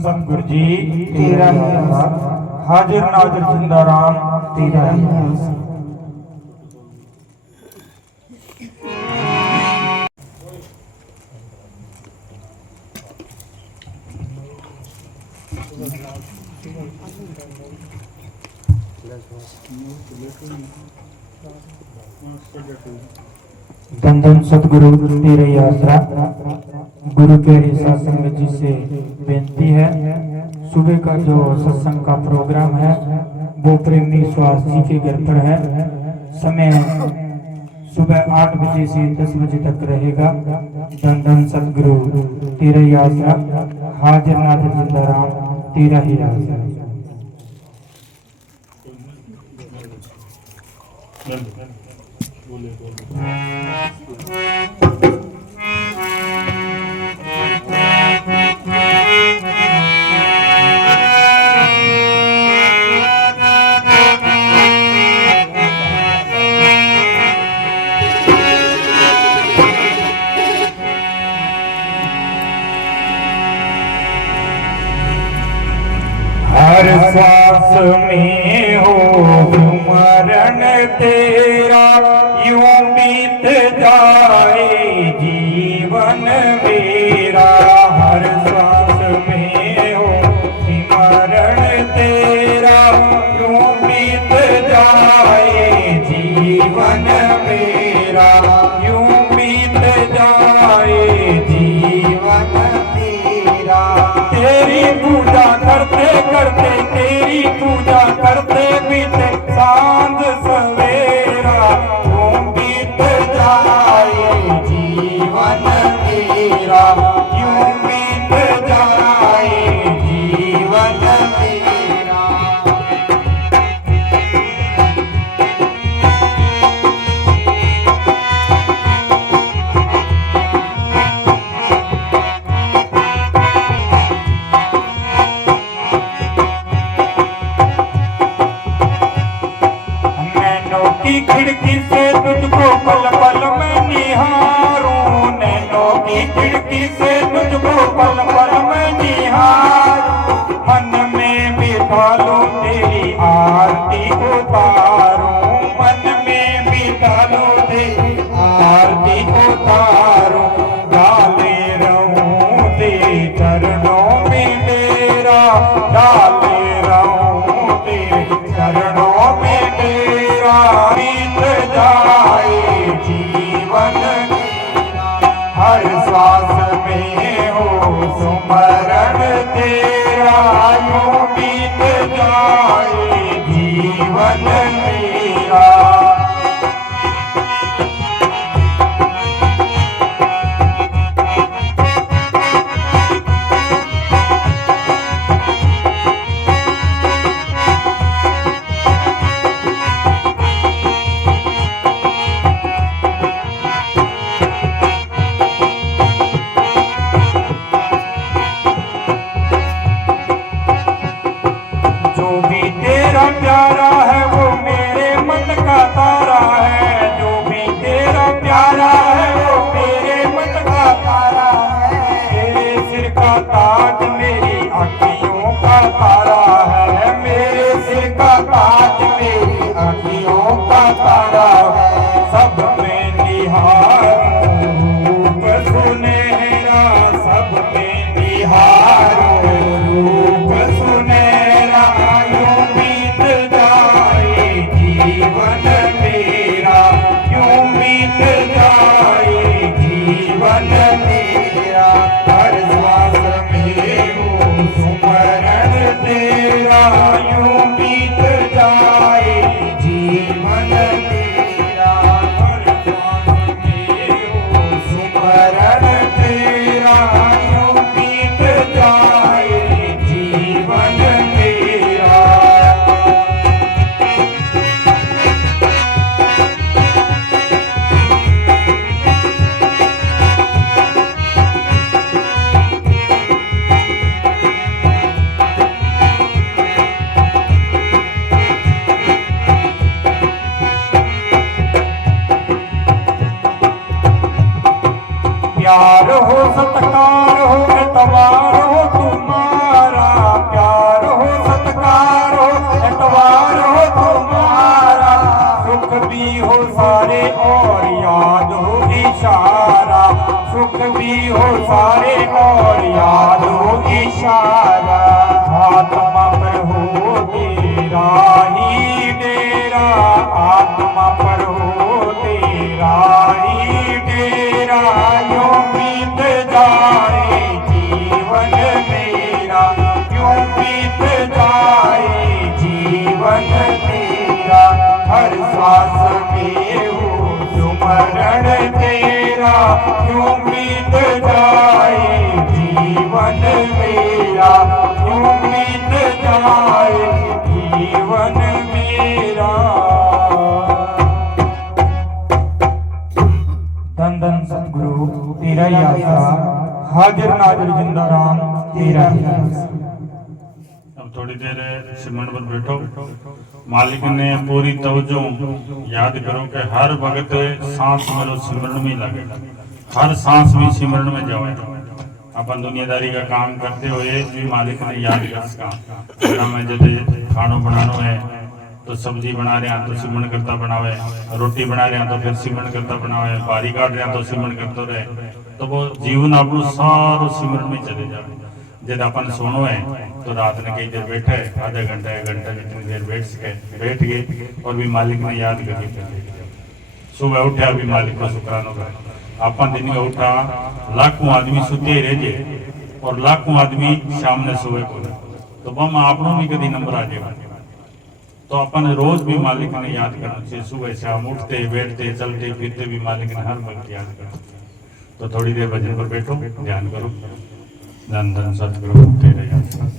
सतगुरु जी तेरा ही आसरा। हाजिर नाजिर जिंदा राम तेरा ही आसरा। धन धन सतगुरु तेरा ही आसरा। गुरु प्यारी साध संगत जी से बेनती है, सुबह का जो सत्संग का प्रोग्राम है वो प्रेमी स्वास जी के घर पर है। समय सुबह 8 बजे से 10 बजे तक रहेगा। धन धन सतगुरु तेरा ही आसरा। हाजिर नाजिर जिंदा राम तेरा ही आसरा। हर सांस में हो स्मरण तेरा, यूं बीत जाए जीवन मेरा। हर सांस में हो स्मरण तेरा, यूं बीत जाए जीवन मेरा। यूं बीत जाए जीवन मेरा। तेरी पूजा करते करते, तेरी पूजा करते बीते सांझ सवेरा। यूं बीत जाए जीवन मेरा। यूं बीत जाए जीवन मेरा। की खिड़की से तुझको पल पल में निहारूं। नैनों की खिड़की से तुझको पल पल में निहारूं। मन में बिठा लूं तेरी आरती उतारूं। मन में बिठा लूं तेरी आरती उतारूं। डाले रहूं तेरे चरणों में तेरा। डाले रहूं तेरे चरणों में तेरा। बीत जाए जीवन मेरा। हर श्वास में हो सुमरण तेरा। यूं बीत जाए जीवन मेरा। जो भी तेरा प्यारा है वो मेरे मन का तारा है। जो भी तेरा प्यारा है वो मेरे मन का तारा है। तेरे सिर का ताज मेरी आँखियों का तारा है। मेरे सिर का ताज मेरी आँखियों का तारा है। सब में निहारूं रूप सुनहरा। सब में निहारूं रूप सुनहरा। यूं बीत जाए जीवन मेरा। यूं बीत जाए जीवन मेरा। हर श्वास में हो सुमरण तेरा। यूं बीत जाए जीवन मेरा। हर श्वास में हो सुमरण तेरा। यूं बीत जाए जीवन मेरा। प्यार हो सत्कार हो एतबार हो तुम्हारा। सुख भी हो सारे और याद हो इशारा, आत्मा पर हो तेरा ही डेरा, आत्मा पर हो तेरा ही डेरा, यूं बीत जाए जीवन मेरा, यूं बीत जाए जीवन मेरा, हर सांस में हो सुमरण तेरा, यूं बीत जाए जीवन मेरा, यूं बीत जाए जीवन मेरा। धन धन सतगुरु तेरा ही आसरा, हाजिर नाजिर जिंदा राम तेरा ही आसरा। अब थोड़ी देर सिमरन पर बैठो। मालिक ने पूरी तवज्जो याद करो कि हर वक्त सांस मेरो सिमरन में लगे, हर सांस भी सिमरन में जाए। अपन दुनियादारी का काम करते हुए भी मालिक ने याद कर सका। मैं जब खानो बनानो है तो सब्जी बना रहे हैं तो सिमरन करता बनावे, रोटी बना रहे हैं तो फिर सिमरन करता बनावे, बारी काट रहे हैं तो सिमरन करते रहे, तो वो जीवन आपको सारो सिमरन में चले जाए। जब अपन सोनो है तो रात ने कई देर बैठे, आधा घंटा 1 घंटा जितनी देर बैठ सके बैठ गए और भी मालिक ने याद करके सुबह उठे अभी मालिक को शुक्रानो कर। अपन दिन में उठा लाखों आदमी सुते रह जे और लाखों आदमी शाम ने सुबह को, तो बम आपनों में कभी नंबर आ जाएगा। तो अपन रोज भी मालिक ने याद करना चाहिए, सुबह शाम उठते बैठते चलते फिरते भी मालिक ने हर वक्त याद करना। तो थोड़ी देर भजन पर बैठो, ध्यान करो। धन धन सतगुरु तेरे आसरा।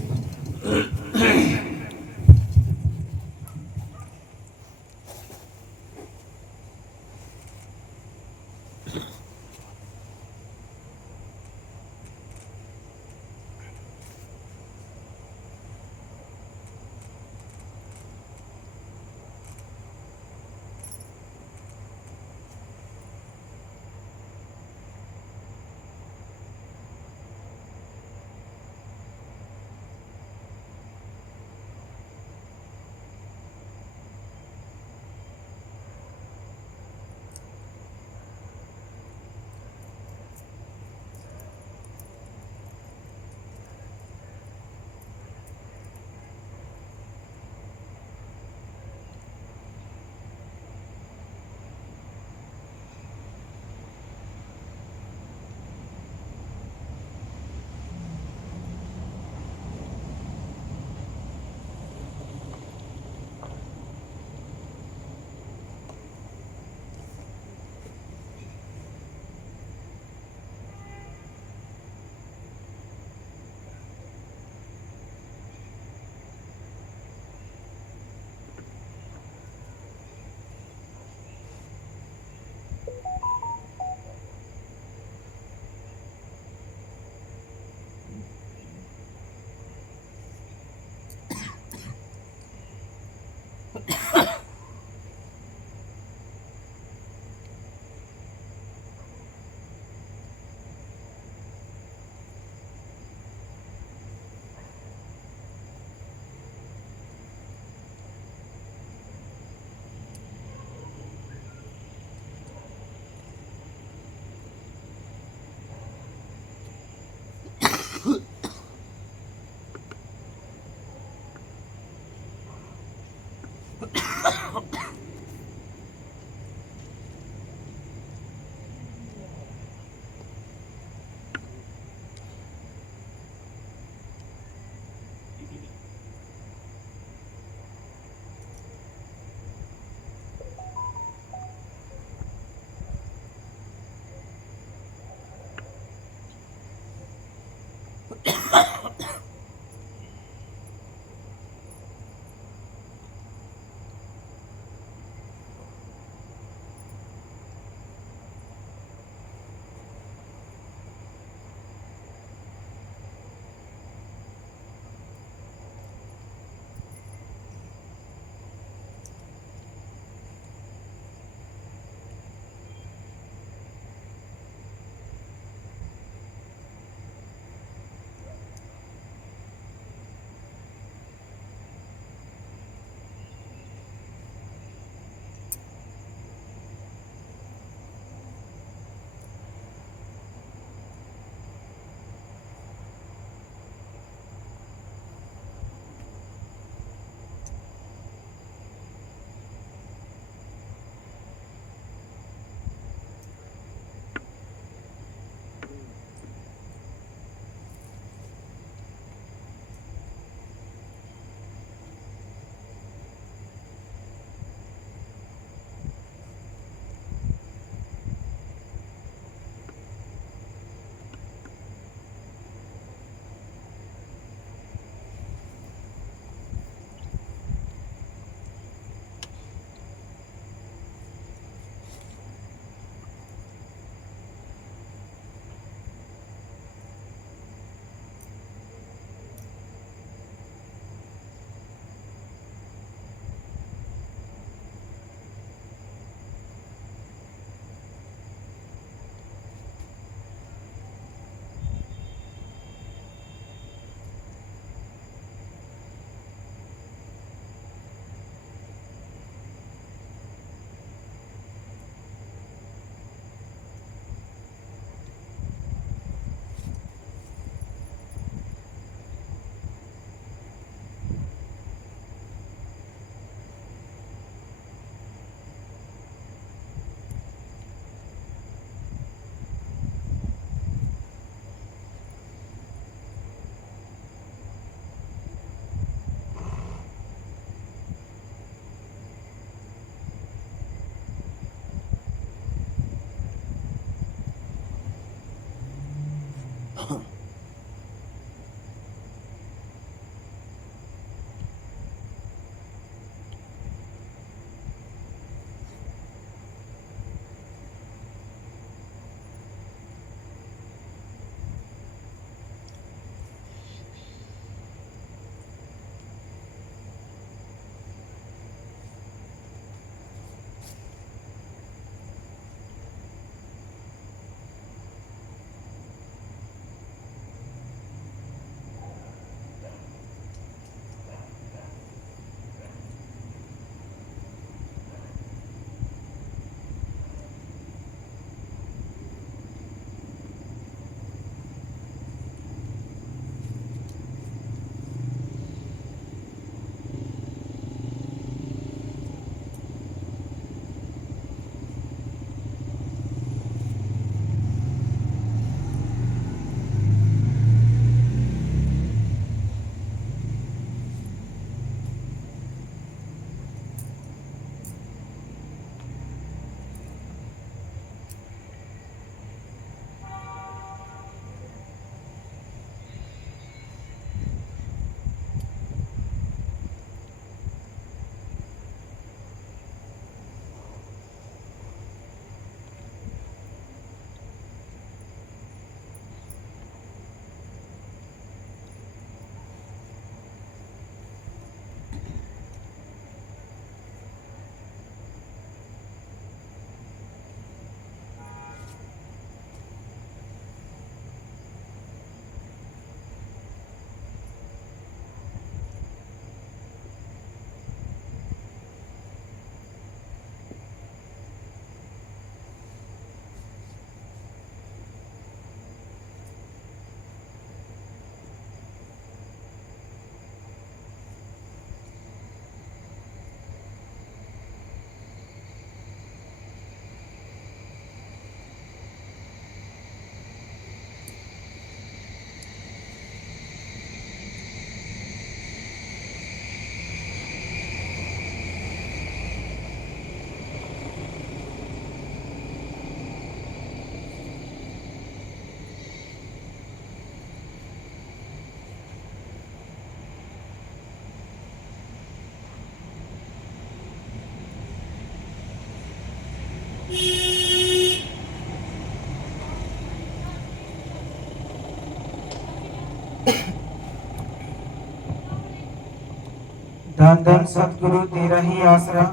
धन धन सतगुरु तेरा ही आसरा,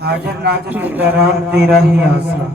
हाजिर नाजिर इंद्राराम तेरा ही आसरा।